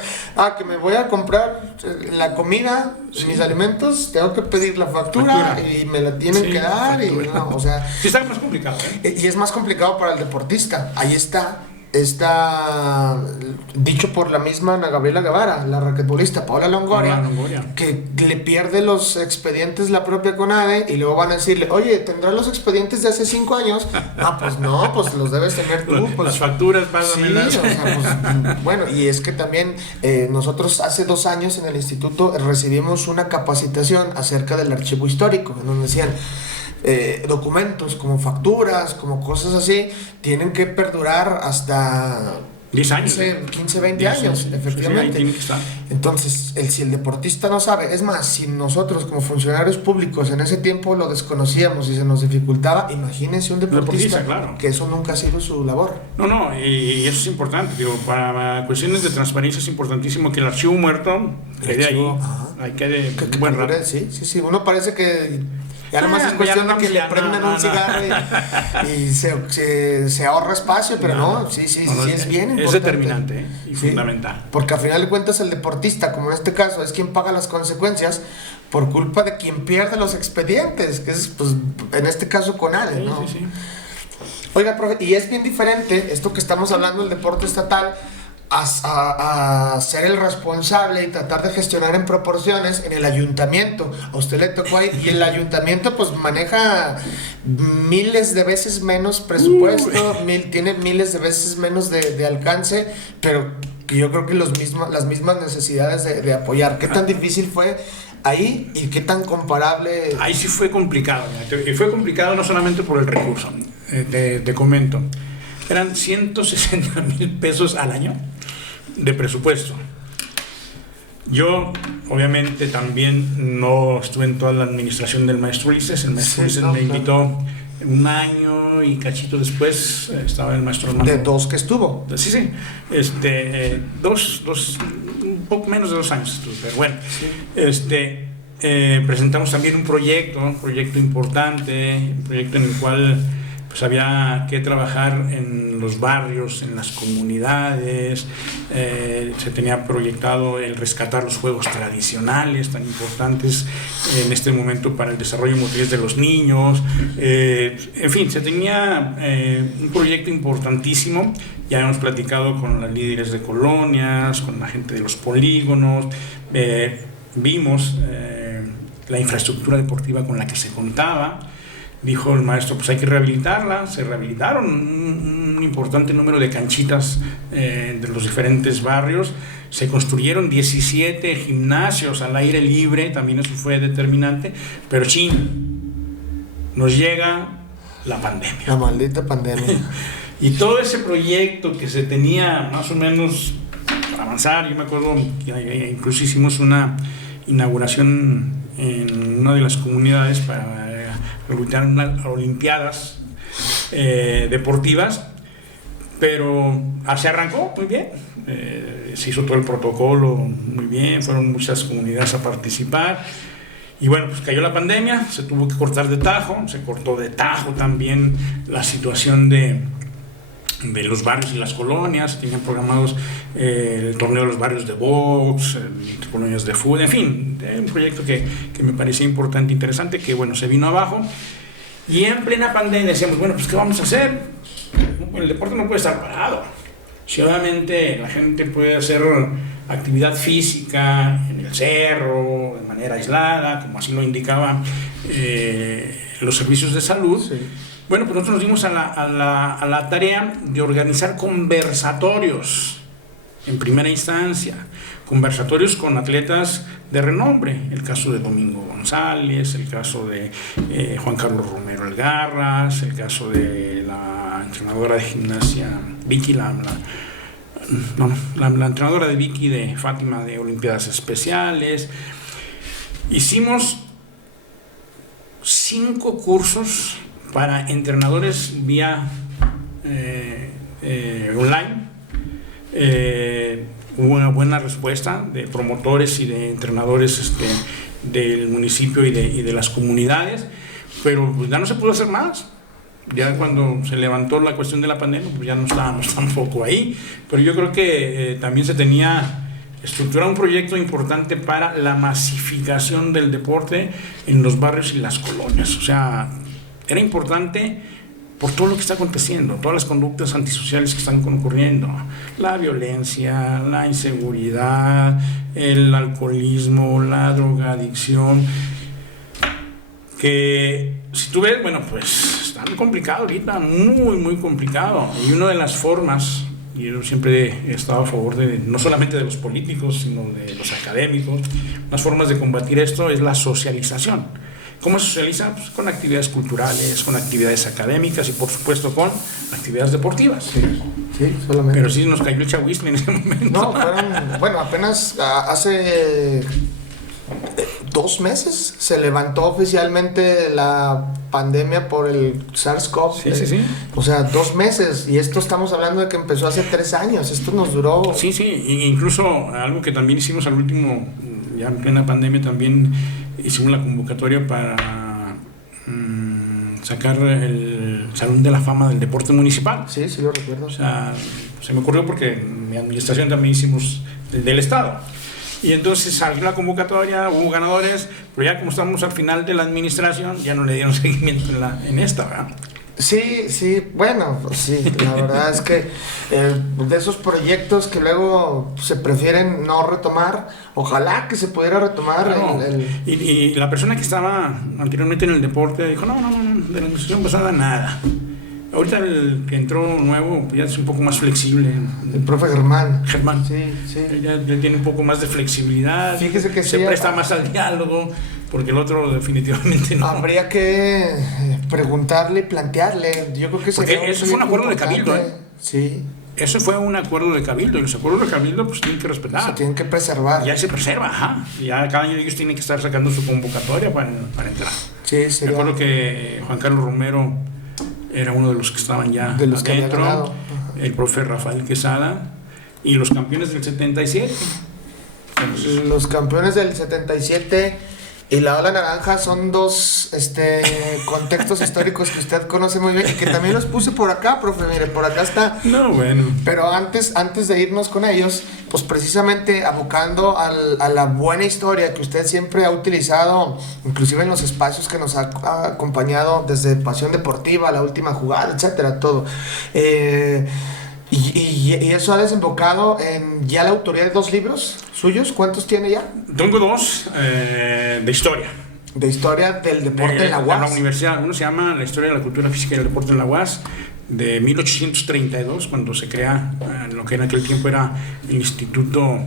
que me voy a comprar la comida, mis alimentos, tengo que pedir la factura y me la tienen que dar. Y, no, o sea, sí, está más complicado. Y es más complicado para el deportista. Ahí está dicho por la misma Ana Gabriela Guevara, la raquetbolista Paola Longoria, que le pierde los expedientes la propia CONADE y luego van a decirle, oye, ¿tendrás los expedientes de hace 5 años? Pues no, pues los debes tener tú. Pues, las facturas, pásamelas. Sí, o sea, pues, bueno, y es que también nosotros hace 2 años en el instituto recibimos una capacitación acerca del archivo histórico, en donde decían, documentos como facturas, como cosas así, tienen que perdurar hasta 10 años, 15, 20 años, efectivamente. Sí, tiene que estar. Entonces, si el deportista no sabe, es más, si nosotros como funcionarios públicos en ese tiempo lo desconocíamos y se nos dificultaba, imagínense un deportista claro. Que eso nunca ha sido su labor. No, y eso es importante, digo, para cuestiones de transparencia es importantísimo que el archivo muerto quede ahí, hay que buen rato. Sí, uno parece que ya nomás es cuestión de que le prendan un cigarro y se ahorra espacio, pero no, sí, es bien importante. Es determinante y fundamental. Porque al final de cuentas el deportista, como en este caso, es quien paga las consecuencias por culpa de quien pierde los expedientes, que es, pues, en este caso CONADE, ¿no? Sí. Oiga, profe, y es bien diferente esto que estamos hablando del deporte estatal a ser el responsable y tratar de gestionar en proporciones en el ayuntamiento. A usted le tocó ahí, y el ayuntamiento pues maneja miles de veces menos presupuesto, tiene miles de veces menos de alcance, pero yo creo que las mismas necesidades de apoyar. ¿Qué tan difícil fue ahí y qué tan comparable? Ahí sí fue complicado, y fue complicado no solamente por el recurso, te comento, eran 160,000 pesos al año de presupuesto. Yo obviamente también no estuve en toda la administración del maestro Ulises. El maestro Ulises me invitó un año y cachito después, estaba el maestro Armando. De dos que estuvo. Sí, un poco menos de 2 años estuve, pero bueno. Presentamos también un proyecto importante, un proyecto en el cual pues había que trabajar en los barrios, en las comunidades. Se tenía proyectado el rescatar los juegos tradicionales tan importantes en este momento para el desarrollo motriz de los niños. En fin, se tenía un proyecto importantísimo. Ya hemos platicado con las líderes de colonias, con la gente de los polígonos. Vimos la infraestructura deportiva con la que se contaba. Dijo el maestro, pues hay que rehabilitarla. Se rehabilitaron un importante número de canchitas de los diferentes barrios. Se construyeron 17 gimnasios al aire libre, también eso fue determinante. Pero nos llega la pandemia. La maldita pandemia. Y todo ese proyecto que se tenía más o menos para avanzar, yo me acuerdo que incluso hicimos una inauguración en una de las comunidades para realizar unas olimpiadas deportivas, pero se arrancó muy bien, se hizo todo el protocolo muy bien, fueron muchas comunidades a participar, y bueno, pues cayó la pandemia, se tuvo que cortar de tajo, se cortó de tajo también la situación de los barrios y las colonias. Tenían programados el torneo de los barrios de box, colonias de fútbol, en fin, un proyecto que me parecía importante, interesante, que bueno, se vino abajo. Y en plena pandemia decíamos, bueno, pues ¿qué vamos a hacer? El deporte no puede estar parado. Si obviamente la gente puede hacer actividad física en el cerro, de manera aislada, como así lo indicaban los servicios de salud, sí. Bueno, pues nosotros nos dimos a la tarea de organizar conversatorios en primera instancia, conversatorios con atletas de renombre, el caso de Domingo González, el caso de Juan Carlos Romero Elgarras, el caso de la entrenadora de gimnasia Vicky, la entrenadora de Vicky de Fátima de Olimpiadas Especiales. Hicimos 5 cursos para entrenadores vía online. Hubo una buena respuesta de promotores y de entrenadores del municipio y de las comunidades, pero pues ya no se pudo hacer más. Ya cuando se levantó la cuestión de la pandemia, pues ya no estábamos tampoco ahí, pero yo creo que también se tenía estructurado un proyecto importante para la masificación del deporte en los barrios y las colonias. O sea, era importante por todo lo que está aconteciendo, todas las conductas antisociales que están ocurriendo, la violencia, la inseguridad, el alcoholismo, la drogadicción, que si tú ves, bueno, pues está muy complicado ahorita, muy, muy complicado. Y una de las formas, y yo siempre he estado a favor de, no solamente de los políticos, sino de los académicos, las formas de combatir esto es la socialización. ¿Cómo se socializa? Pues con actividades culturales, con actividades académicas y por supuesto con actividades deportivas. Sí, solamente. Pero sí nos cayó el chahuisme en ese momento. No, bueno, apenas hace 2 meses se levantó oficialmente la pandemia por el SARS-CoV. Sí. O sea, 2 meses, y esto estamos hablando de que empezó hace 3 años, esto nos duró... Sí, incluso algo que también hicimos al último, ya en plena pandemia también hicimos la convocatoria para sacar el Salón de la Fama del Deporte Municipal. Sí, lo recuerdo. O sea, se me ocurrió porque en mi administración también hicimos el del Estado. Y entonces salió la convocatoria, hubo ganadores, pero ya como estamos al final de la administración, ya no le dieron seguimiento en esta, ¿verdad? Sí, bueno, pues sí, la verdad es que de esos proyectos que luego se prefieren no retomar, ojalá que se pudiera retomar Claro. Y la persona que estaba anteriormente en el deporte dijo, no, de la administración pasada nada. Ahorita el que entró nuevo pues ya es un poco más flexible. el profe Germán. Germán. Sí. Ya tiene un poco más de flexibilidad. Fíjese que se sí, presta más al diálogo, porque el otro definitivamente no. habría que preguntarle y plantearle. Yo creo que Porque sería eso fue un acuerdo de cabildo, ¿eh? Sí, Eso fue un acuerdo de cabildo, y los acuerdos de cabildo pues tienen que se respetar. tienen que preservar. Ya se preserva, ajá. Ya cada año ellos tienen que estar sacando su convocatoria para entrar. Sí, Me sería acuerdo que Juan Carlos Romero era uno de los que estaban ya de los que había adentro, ganado. el profe Rafael Quesada y los campeones del 77. Entonces, Los campeones del 77 y la ola naranja son dos contextos históricos que usted conoce muy bien y que también los puse por acá, profe. Mire, por acá está. no, bueno. Pero antes de irnos con ellos, pues precisamente abocando a la buena historia que usted siempre ha utilizado, inclusive en los espacios que nos ha acompañado desde Pasión Deportiva, La Última Jugada, etcétera, todo. Y eso ha desembocado en ya la autoría de 2 libros suyos. ¿Cuántos tiene ya? Tengo 2 de historia. De historia del deporte en la De UAS. la universidad. Uno se llama La historia de la cultura física y el deporte en la UAS, de 1832, cuando se crea lo que en aquel tiempo era el Instituto,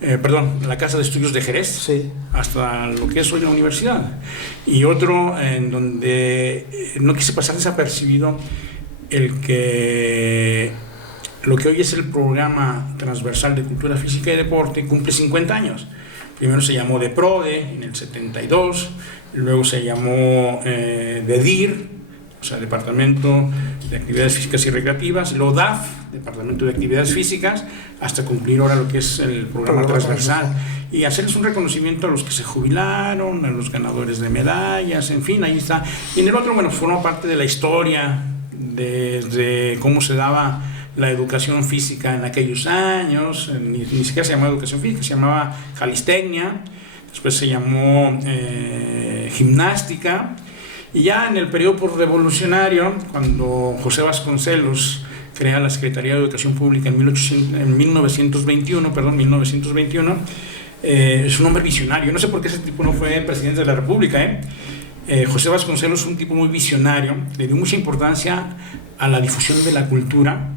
la Casa de Estudios de Jerez, Sí. hasta lo que es hoy la universidad. Y otro en donde no quise pasar desapercibido el que lo que hoy es el programa transversal de cultura física y deporte cumple 50 años. Primero se llamó DEPRODE en el 72, luego se llamó DEDIR, o sea, Departamento de Actividades Físicas y Recreativas, luego DAF, Departamento de Actividades Físicas, hasta cumplir ahora lo que es el programa transversal. Y hacerles un reconocimiento a los que se jubilaron, a los ganadores de medallas, en fin, ahí está. Y en el otro, bueno, forma parte de la historia, desde cómo se daba la educación física en aquellos años. Ni siquiera se llamaba educación física, se llamaba calistecnia, después se llamó gimnástica, y ya en el periodo postrevolucionario, cuando José Vasconcelos crea la Secretaría de Educación Pública en 1921, es un hombre visionario. No sé por qué ese tipo no fue presidente de la República, José Vasconcelos es un tipo muy visionario, le dio mucha importancia a la difusión de la cultura,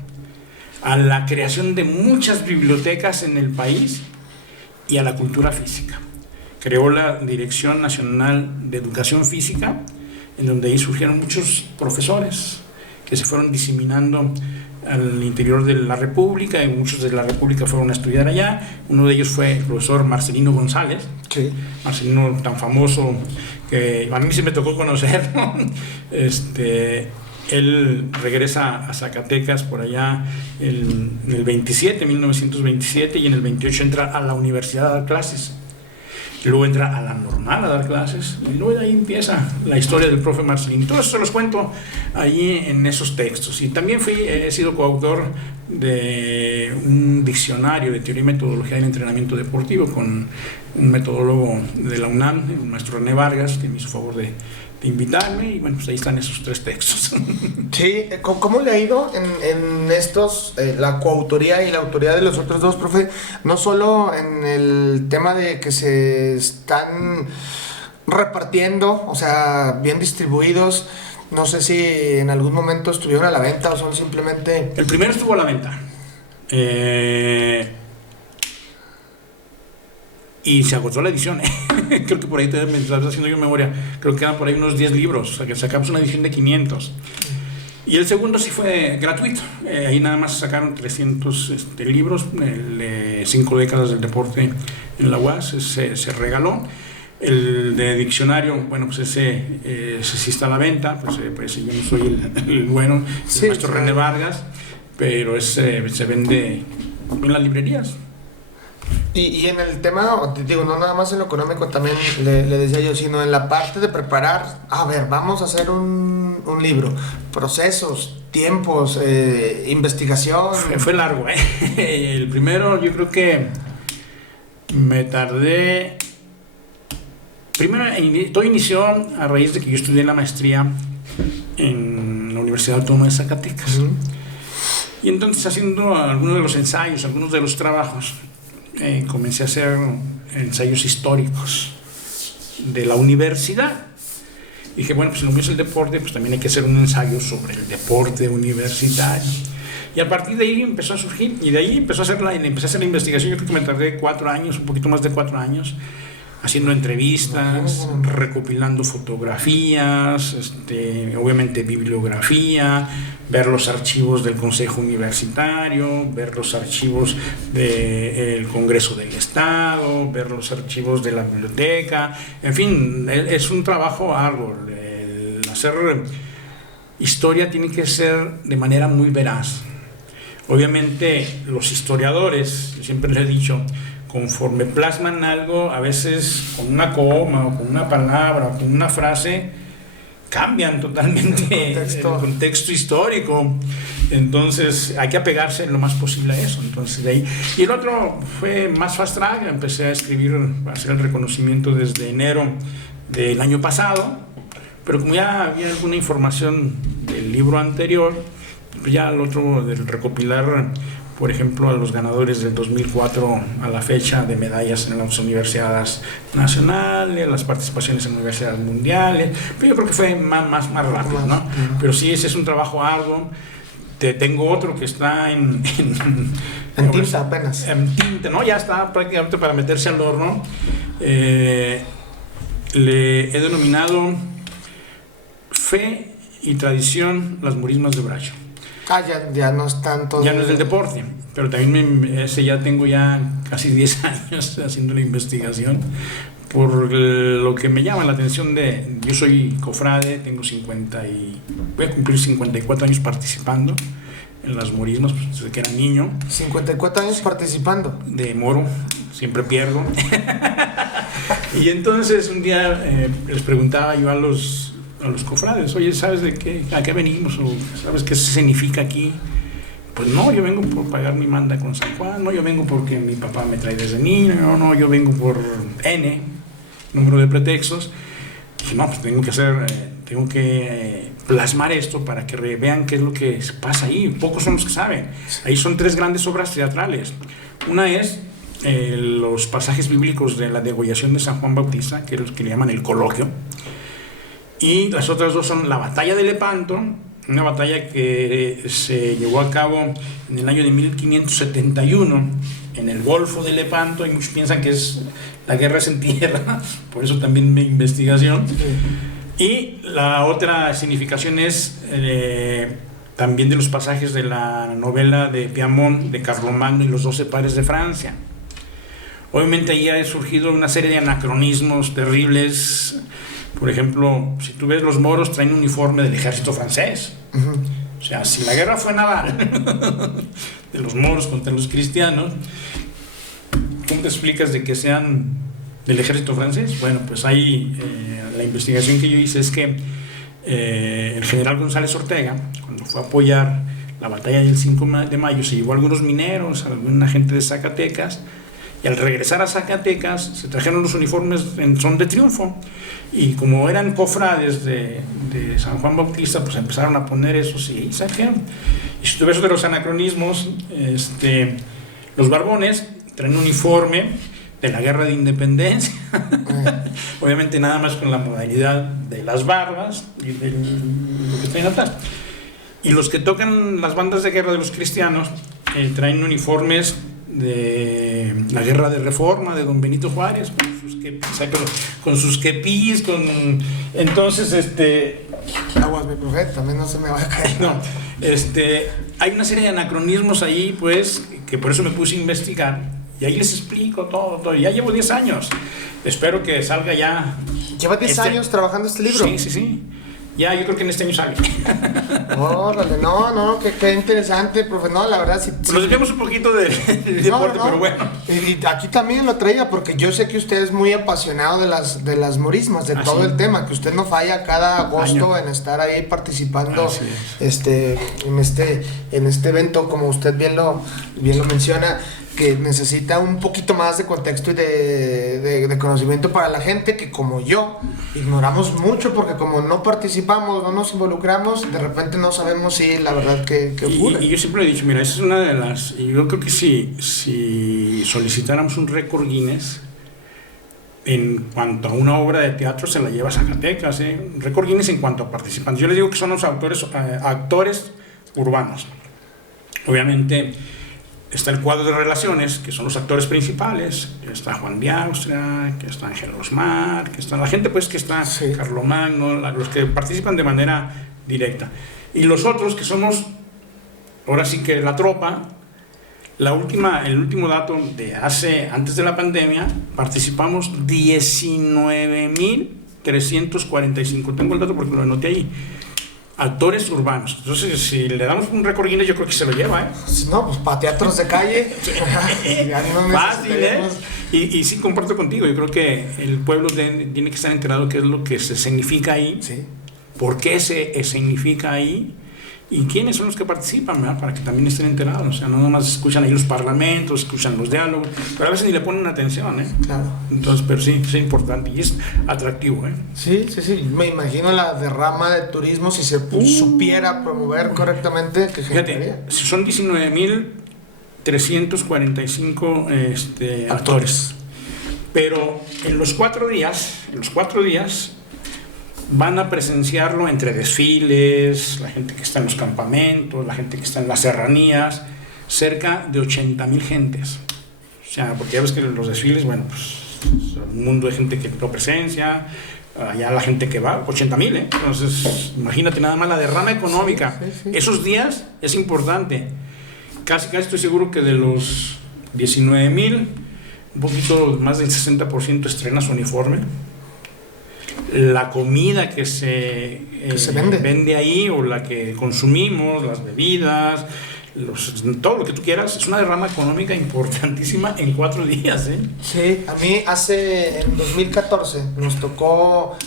a la creación de muchas bibliotecas en el país y a la cultura física. Creó la Dirección Nacional de Educación Física, en donde ahí surgieron muchos profesores que se fueron diseminando al interior de la República, y muchos de la República fueron a estudiar allá. Uno de ellos fue el profesor Marcelino González, Sí. Marcelino tan famoso que a mí se me tocó conocer, ¿no? Él regresa a Zacatecas por allá en el 1927, y en el 28 entra a la universidad a dar clases. Luego entra a la normal a dar clases, y luego de ahí empieza la historia del profe Marcelino. Todo eso se los cuento allí en esos textos. Y también he sido coautor de un diccionario de teoría y metodología del entrenamiento deportivo con un metodólogo de la UNAM, el maestro René Vargas, que me hizo favor de invitarme, y bueno, pues ahí están esos 3 textos. Sí, ¿cómo le ha ido en estos, la coautoría y la autoría de los otros 2, profe? No solo en el tema de que se están repartiendo, o sea, bien distribuidos. No sé si en algún momento estuvieron a la venta o son simplemente... El primero estuvo a la venta. Y se agotó la edición. Creo que por ahí me estás haciendo yo memoria. Creo que quedan por ahí unos 10 libros. O sea, que sacamos una edición de 500. Y el segundo sí fue gratuito. Ahí nada más sacaron 300 libros, 5 décadas del deporte en la UAS. Se regaló. El de diccionario, bueno, pues ese sí está a la venta. Pues yo no soy el bueno, Sí, el maestro sí. René Vargas, pero se vende en las librerías. Y en el tema, digo, no nada más en lo económico, también le decía yo, sino en la parte de preparar, a ver, vamos a hacer un libro, procesos, tiempos, investigación. Fue largo, El primero yo creo que me tardé. Primero, todo inició a raíz de que yo estudié la maestría en la Universidad Autónoma de Zacatecas. Y entonces, haciendo algunos de los ensayos, algunos de los trabajos, comencé a hacer ensayos históricos de la universidad. Dije, bueno, pues si lo mío es el deporte, pues también hay que hacer un ensayo sobre el deporte universitario. Y a partir de ahí empezó a surgir, y de ahí empecé a hacer la investigación. Yo creo que me tardé 4 años, un poquito más de 4 años, haciendo entrevistas, recopilando fotografías, obviamente bibliografía, ver los archivos del Consejo Universitario, ver los archivos del Congreso del Estado, ver los archivos de la biblioteca. En fin, es un trabajo arduo. El hacer historia tiene que ser de manera muy veraz. Obviamente los historiadores, yo siempre les he dicho, conforme plasman algo, a veces con una coma o con una palabra o con una frase, cambian totalmente el contexto histórico. Entonces hay que apegarse lo más posible a eso. Entonces, de ahí. Y el otro fue más fast track. Empecé a escribir, a hacer el reconocimiento desde enero del año pasado, pero como ya había alguna información del libro anterior, pues ya el otro del recopilar, por ejemplo, a los ganadores del 2004 a la fecha de medallas en las universidades nacionales, las participaciones en universidades mundiales, pero yo creo que fue más rápido, ¿no? Pero sí, ese es un trabajo arduo. Tengo otro que está en tinta apenas. En tinta, ¿no? Ya está prácticamente para meterse al horno. Le he denominado Fe y Tradición, las morismas de Bracho. Ya no es tanto. Ya no es del deporte, pero también ese ya tengo ya casi 10 años haciendo la investigación, por lo que me llama la atención yo soy cofrade, tengo voy a cumplir 54 años participando en las morismas, pues, desde que era niño. 54 años participando. De moro, siempre pierdo. Y entonces un día les preguntaba yo a los cofrades, oye, ¿sabes a qué venimos? ¿O sabes qué significa aquí? Pues no, yo vengo por pagar mi manda con San Juan, no, yo vengo porque mi papá me trae desde niño, no, yo vengo por N número de pretextos. Dije, no, pues tengo que plasmar esto para que vean qué es lo que pasa ahí. Pocos son los que saben. Ahí son 3 grandes obras teatrales. Una es los pasajes bíblicos de la degollación de San Juan Bautista, que es lo que le llaman el coloquio. Y las otras 2 son la batalla de Lepanto, una batalla que se llevó a cabo en el año de 1571 en el Golfo de Lepanto, y muchos piensan que es la guerra en tierra, por eso también mi investigación. Y la otra significación es también de los pasajes de la novela de Piemont de Carlomagno y los 12 padres de Francia. Obviamente ahí ha surgido una serie de anacronismos terribles. Por ejemplo, si tú ves, los moros traen un uniforme del ejército francés. O sea, si la guerra fue naval de los moros contra los cristianos, ¿cómo te explicas de que sean del ejército francés? Bueno, pues ahí la investigación que yo hice es que el general González Ortega, cuando fue a apoyar la batalla del 5 de mayo, se llevó a algunos mineros, a alguna gente de Zacatecas, y al regresar a Zacatecas se trajeron los uniformes en son de triunfo, y como eran cofrades de San Juan Bautista, pues empezaron a poner esos y saquearon. Y si tú ves de los anacronismos, los barbones traen un uniforme de la guerra de independencia, obviamente nada más con la modalidad de las barbas y de lo que traen atrás. Y los que tocan las bandas de guerra de los cristianos traen uniformes de la guerra de reforma de don Benito Juárez, con sus kepis, entonces aguas, mi profe, también no se me va a caer. No, hay una serie de anacronismos ahí, pues, que por eso me puse a investigar, y ahí les explico todo. Ya llevo 10 años, espero que salga ya. ¿Lleva 10 años trabajando este libro? Sí. Ya, yo creo que en este año sale. Órale, no, qué interesante, profe. No, la verdad sí. Nos desviamos un poquito del deporte, pero bueno. Y aquí también lo traía porque yo sé que usted es muy apasionado de las morismas, de todo el tema, que usted no falla cada agosto en estar ahí participando en este evento, como usted bien lo menciona. que necesita un poquito más de contexto y de conocimiento para la gente que, como yo, ignoramos mucho porque como no participamos, no nos involucramos, de repente no sabemos si la verdad que ocurre. Y yo siempre he dicho, mira, esa es una de las... Y yo creo que si solicitáramos un récord Guinness en cuanto a una obra de teatro, se la lleva a Zacatecas, un récord Guinness en cuanto a participantes. Yo les digo que son los actores urbanos. Obviamente está el cuadro de relaciones, que son los actores principales, que está Juan de Austria, que está Ángel Osmar, que está la gente pues que está Carlomagno, los que participan de manera directa. Y los otros que somos, ahora sí que la tropa, el último dato de antes de la pandemia, participamos 19.345, tengo el dato porque lo anoté ahí, actores urbanos. Entonces, si le damos un récord Guinness, yo creo que se lo lleva, ¿eh? No, pues para teatros de calle. Fácil, ¿eh? Y sí, comparto contigo. Yo creo que el pueblo tiene que estar enterado qué es lo que se significa ahí, sí. Por qué se significa ahí y quiénes son los que participan, ¿verdad? Para que también estén enterados. O sea, no nomás escuchan ahí los parlamentos, escuchan los diálogos, pero a veces ni le ponen atención, ¿eh? Claro. Entonces, pero sí, es importante y es atractivo, ¿eh? Sí. Me imagino la derrama de turismo si se supiera promover correctamente, que generaría. Fíjate, son 19.345 actores. Pero en los 4 días van a presenciarlo entre desfiles, la gente que está en los campamentos, la gente que está en las serranías, cerca de 80,000 gentes. O sea, porque ya ves que los desfiles, bueno, pues un mundo de gente que lo presencia, allá la gente que va, 80,000, ¿eh? Entonces, imagínate nada más la derrama económica. Sí. Esos días es importante. Casi estoy seguro que de los 19,000, un poquito más del 60% estrena su uniforme. La comida que se vende ahí o la que consumimos, las bebidas, todo lo que tú quieras, es una derrama económica importantísima en 4 días, ¿eh? Sí, a mí en 2014 nos tocó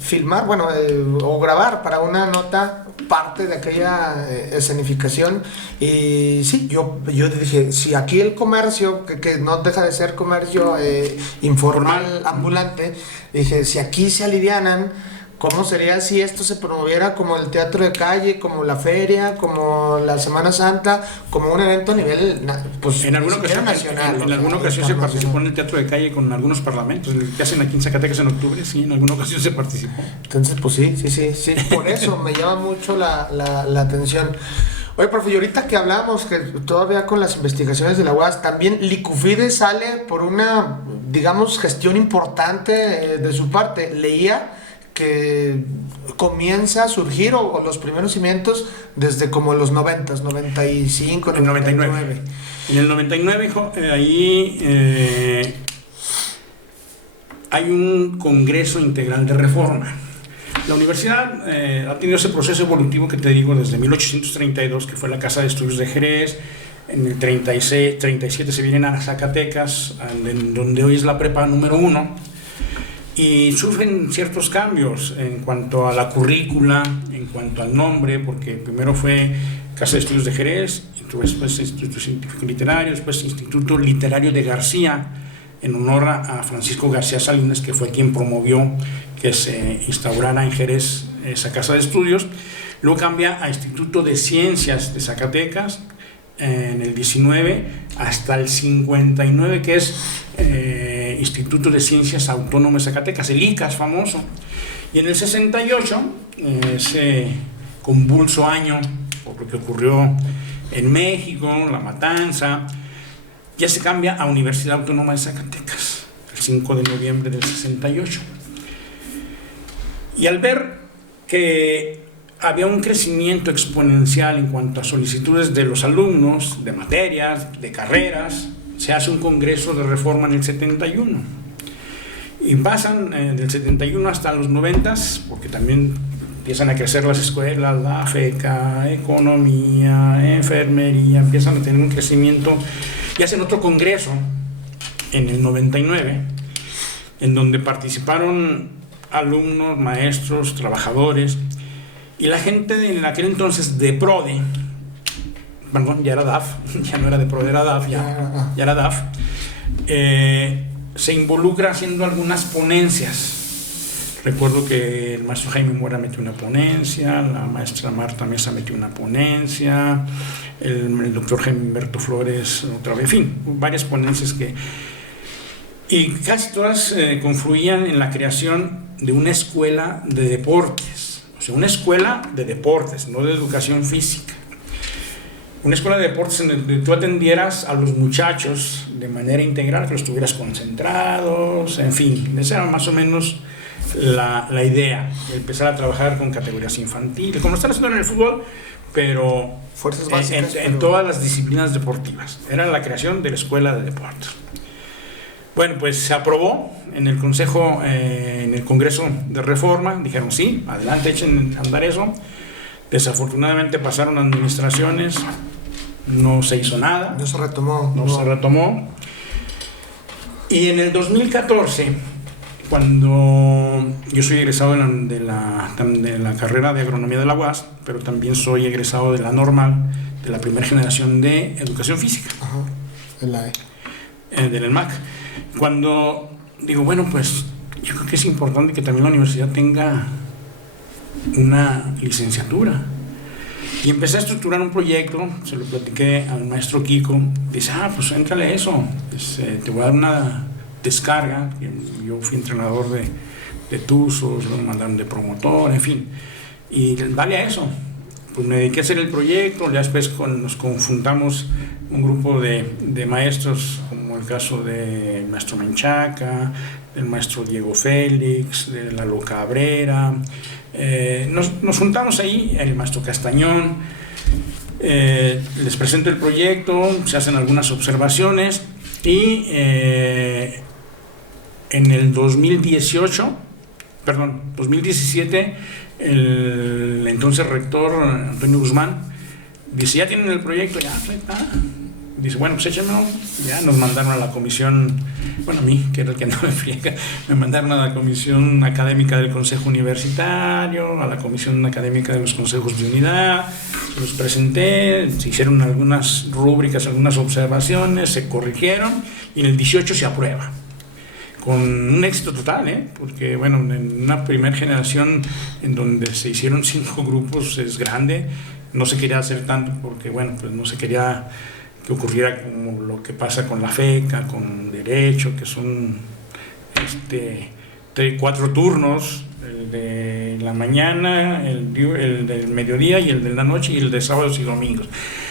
filmar, o grabar para una nota parte de aquella escenificación y sí, yo dije, si aquí el comercio, que no deja de ser comercio informal, ambulante, dije, si aquí se alivianan, ¿cómo sería si esto se promoviera como el teatro de calle, como la feria, como la Semana Santa, como un evento a nivel pues, en alguna ocasión, nacional? En alguna ocasión se participó en el teatro de calle con algunos parlamentos, el que hacen aquí en Zacatecas en octubre, sí, en alguna ocasión se participó. Entonces, pues sí, por eso me llama mucho la atención. Oye, profe, y ahorita que hablamos que todavía con las investigaciones de la UAS, también Licufide sale por una, digamos, gestión importante de su parte. Leía que comienza a surgir o los primeros cimientos desde como los 90s, 95, 99. En el 99, hijo, ahí hay un Congreso Integral de Reforma. La universidad ha tenido ese proceso evolutivo que te digo desde 1832, que fue la Casa de Estudios de Jerez. En el 37 se vienen a Zacatecas, en donde hoy es la prepa número 1. Y surgen ciertos cambios en cuanto a la currícula, en cuanto al nombre, porque primero fue Casa de Estudios de Jerez, después Instituto Científico Literario, después Instituto Literario de García, en honor a Francisco García Salinas, que fue quien promovió que se instaurara en Jerez esa casa de estudios. Luego cambia a Instituto de Ciencias de Zacatecas en el 19 hasta el 59, que es Instituto de Ciencias Autónomas de Zacatecas, el ICAS famoso. Y en el 68, ese convulso año, por lo que ocurrió en México, la matanza, ya se cambia a Universidad Autónoma de Zacatecas, el 5 de noviembre del 68. Y al ver que había un crecimiento exponencial en cuanto a solicitudes de los alumnos, de materias, de carreras, se hace un congreso de reforma en el 71. Y pasan del 71 hasta los 90, porque también empiezan a crecer las escuelas, la FECA, economía, enfermería, empiezan a tener un crecimiento, y hacen otro congreso en el 99, en donde participaron alumnos, maestros, trabajadores, y la gente en aquel entonces de PRODE perdón, ya era DAF, ya no era de PRODE, era DAF, ya era DAF, se involucra haciendo algunas ponencias. Recuerdo que el maestro Jaime Mora metió una ponencia, la maestra Marta Mesa metió una ponencia, el doctor Jaime Humberto Flores otra vez, en fin, varias ponencias y casi todas confluían en la creación de una escuela de deportes, o sea, una escuela de deportes, no de educación física. Una escuela de deportes en donde tú atendieras a los muchachos de manera integral, que los tuvieras concentrados, en fin, esa era más o menos la idea, empezar a trabajar con categorías infantiles, como lo están haciendo en el fútbol, pero fuerzas básicas, en todas las disciplinas deportivas. Era la creación de la escuela de deportes. Bueno, pues se aprobó en el Consejo, en el Congreso de Reforma, dijeron sí, adelante, echen a andar eso. Desafortunadamente pasaron administraciones, no se hizo nada. No se retomó. No se retomó. Y en el 2014, cuando yo soy egresado de la carrera de agronomía de la UAS, pero también soy egresado de la normal, de la primera generación de educación física. Ajá, del ENMAC. Cuando digo, bueno, pues yo creo que es importante que también la universidad tenga una licenciatura. Y empecé a estructurar un proyecto, se lo platiqué al maestro Kiko, dice, pues éntrale a eso, te voy a dar una descarga. Yo fui entrenador de Tuzos, luego me mandaron de promotor, en fin, y dale a eso. Pues me dediqué a hacer el proyecto, ya después nos conjuntamos un grupo de maestros, como el caso del maestro Menchaca, del maestro Diego Félix, de Lalo Cabrera, nos juntamos ahí, el maestro Castañón, les presento el proyecto, se hacen algunas observaciones y en el 2017, el entonces rector Antonio Guzmán dice, ya tienen el proyecto, ya está. Dice, bueno, pues échenlo. Ya nos mandaron a la comisión, bueno, a mí, que era el que no me friega, me mandaron a la comisión académica del Consejo Universitario, a la comisión académica de los consejos de unidad, los presenté, se hicieron algunas rúbricas, algunas observaciones, se corrigieron y en el 18 se aprueba. Con un éxito total, porque bueno, en una primera generación en donde se hicieron 5 grupos es grande, no se quería hacer tanto porque bueno, pues no se quería que ocurriera como lo que pasa con la FECA, con Derecho, que son 4 turnos, el de la mañana, el del mediodía y el de la noche y el de sábados y domingos.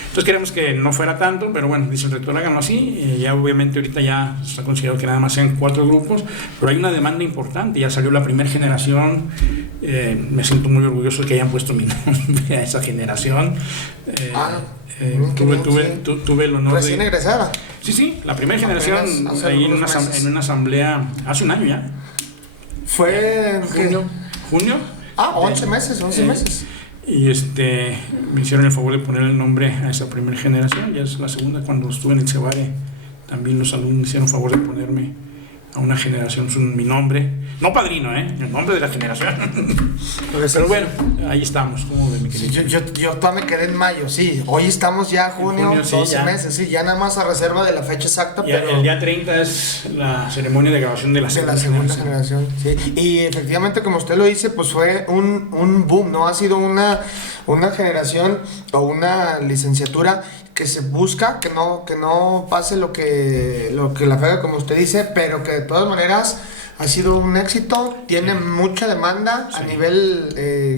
Entonces queremos que no fuera tanto, pero bueno, dice el rector, háganlo así. Ya obviamente ahorita ya está considerado que nada más sean 4 grupos, pero hay una demanda importante, ya salió la primera generación, me siento muy orgulloso de que hayan puesto mi nombre a esa generación. Tuve el honor recién egresada. Sí, la primera generación ahí en una asamblea hace un año ya. ¿Fue en junio? 11 meses. Y me hicieron el favor de poner el nombre a esa primera generación. Ya es la segunda. Cuando estuve en el Cebare, también los alumnos me hicieron favor de ponerme a una generación mi nombre, no padrino, el nombre de la generación. Pero bueno, ahí estamos. ¿Cómo ve, mi querido? Yo todavía me quedé en mayo, sí. Hoy estamos ya junio, 12 meses, sí. Ya nada más a reserva de la fecha exacta. Pero el día 30 es la ceremonia de grabación de la segunda generación. Sí. Y efectivamente, como usted lo dice, pues fue un boom, ¿no? Ha sido una generación o una licenciatura que se busca que no pase lo que la FECA, como usted dice, pero que de todas maneras ha sido un éxito, tiene mucha demanda a nivel,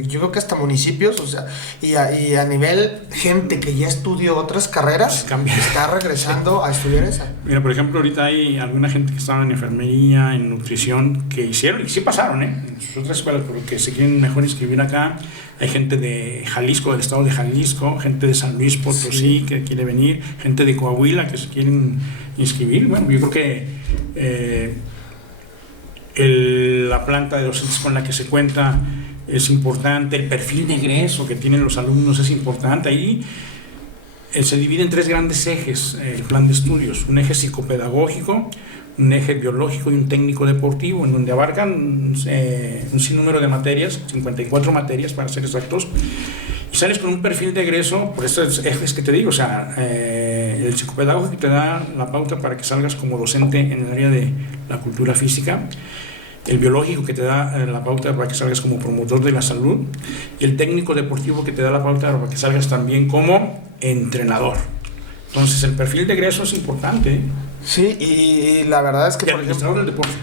yo creo que hasta municipios, o sea, y a nivel gente que ya estudió otras carreras, está regresando a estudiar esa. Mira, por ejemplo, ahorita hay alguna gente que estaba en enfermería, en nutrición, que hicieron, y sí pasaron, en sus otras escuelas, pero que se quieren mejor inscribir acá. Hay gente de Jalisco, del estado de Jalisco, gente de San Luis Potosí que quiere venir, gente de Coahuila que se quieren inscribir. Bueno, yo creo que la planta de docentes con la que se cuenta es importante, el perfil de egreso que tienen los alumnos es importante. Ahí se divide en 3 grandes ejes el plan de estudios: un eje psicopedagógico, un eje biológico y un técnico deportivo, en donde abarcan un sinnúmero de materias, 54 materias para ser exactos, y sales con un perfil de egreso, por eso es que te digo, o sea, el psicopedagogo que te da la pauta para que salgas como docente en el área de la cultura física, el biológico que te da la pauta para que salgas como promotor de la salud, y el técnico deportivo que te da la pauta para que salgas también como entrenador. Entonces el perfil de egreso es importante, ¿eh? Sí, y la verdad es que, Y por administrador ejemplo, del deporte.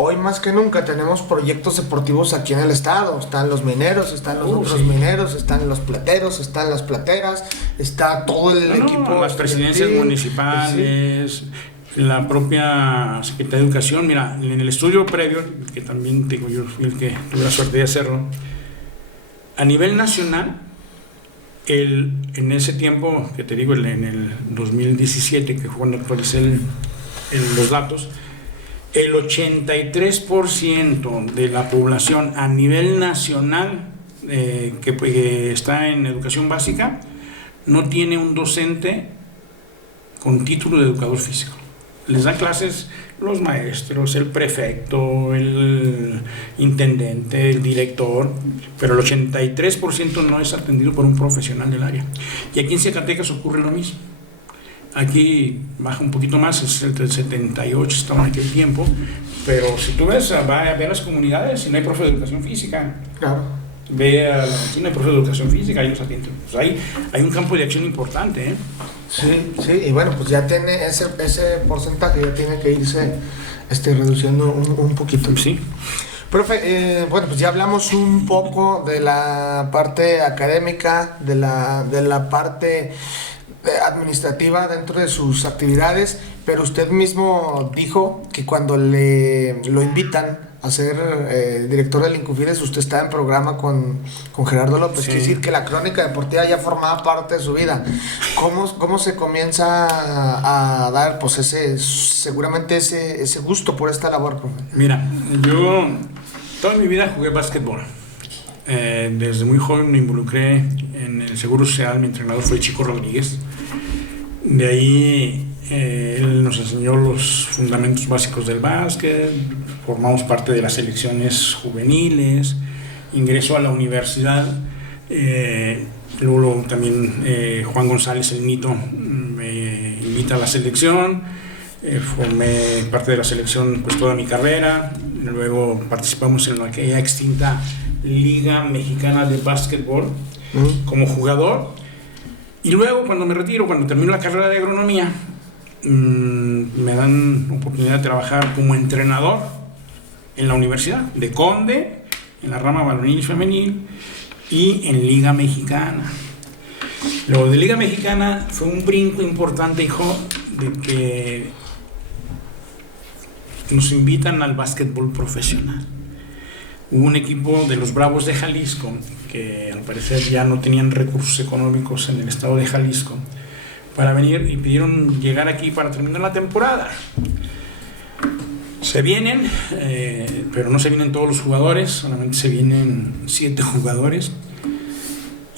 hoy más que nunca tenemos proyectos deportivos aquí en el estado. Están los mineros, están los otros Sí. mineros, están los plateros, están las plateras, está todo el equipo. Las presidencias estudiantil, municipales, la propia Secretaría de Educación. Mira, en el estudio previo, que también tengo yo, fui el que tuve la suerte de hacerlo, a nivel nacional, en ese tiempo, que te digo, en el 2017, que fue cuando actualicé los datos, el 83% de la población a nivel nacional que está en educación básica no tiene un docente con título de educador físico. Les dan clases los maestros, el prefecto, el intendente, el director, pero el 83% no es atendido por un profesional del área. Y aquí en Zacatecas ocurre lo mismo. Aquí baja un poquito más, es el 78, estaba en aquel tiempo, pero si tú ves, va a ver las comunidades y no hay profe de educación física. Claro. Ve a si no hay profe de educación física, ahí los atienden. Pues hay un campo de acción importante, ¿eh? Sí, sí, y bueno, pues ya tiene ese porcentaje, ya tiene que irse reduciendo un poquito. Sí. Profe, bueno, pues ya hablamos un poco de la parte académica, de la parte administrativa dentro de sus actividades, pero usted mismo dijo que cuando lo invitan a ser director del Incufides, usted está en programa con Gerardo López. Sí. Quiere decir que la crónica deportiva ya formaba parte de su vida. ¿Cómo se comienza a dar pues seguramente ese gusto por esta labor, profe? Mira, yo toda mi vida jugué básquetbol. Desde muy joven me involucré en el Seguro Social. Mi entrenador fue Chico Rodríguez. De ahí él nos enseñó los fundamentos básicos del básquet, formamos parte de las selecciones juveniles, ingresó a la universidad, luego también Juan González, el Nito, me invita a la selección, formé parte de la selección pues toda mi carrera, luego participamos en aquella extinta Liga Mexicana de Básquetbol como jugador. Y luego, cuando me retiro, cuando termino la carrera de agronomía, me dan oportunidad de trabajar como entrenador en la universidad de Conde, en la rama varonil y femenil, y en Liga Mexicana. Lo de Liga Mexicana fue un brinco importante, hijo, de que nos invitan al básquetbol profesional. Hubo un equipo de los Bravos de Jalisco que al parecer ya no tenían recursos económicos en el estado de Jalisco para venir y pidieron llegar aquí para terminar la temporada. Se vienen, pero no se vienen todos los jugadores, solamente se vienen 7 jugadores,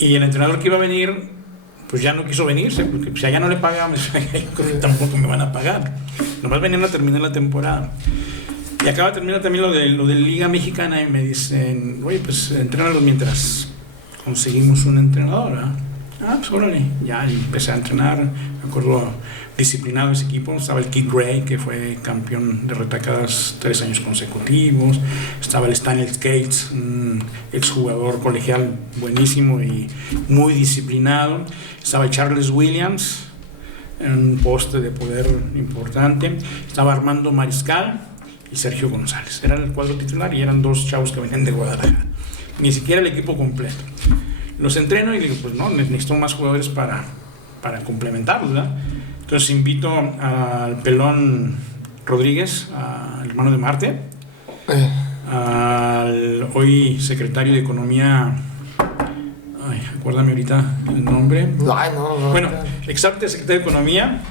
y el entrenador que iba a venir pues ya no quiso venirse porque si allá no le pagamos, tampoco me van a pagar, nomás venían a terminar la temporada. Y acaba de terminar también lo de Liga Mexicana y me dicen, oye, pues entrénalos mientras conseguimos un entrenador, ¿verdad? Pues órale, ya empecé a entrenar, me acuerdo disciplinado ese equipo, estaba el Kid Gray, que fue campeón de retacadas 3 años consecutivos, estaba el Stanley Skates, un exjugador colegial buenísimo y muy disciplinado, estaba el Charles Williams, un poste de poder importante, estaba Armando Mariscal y Sergio González. Era el cuadro titular y eran 2 chavos que venían de Guadalajara. Ni siquiera el equipo completo. Los entreno y digo, pues no, necesito más jugadores para complementarlos, ¿verdad? Entonces invito al Pelón Rodríguez, al hermano de Marte, al hoy secretario de Economía, acuérdame ahorita el nombre. No. Bueno, exacto, secretario de Economía,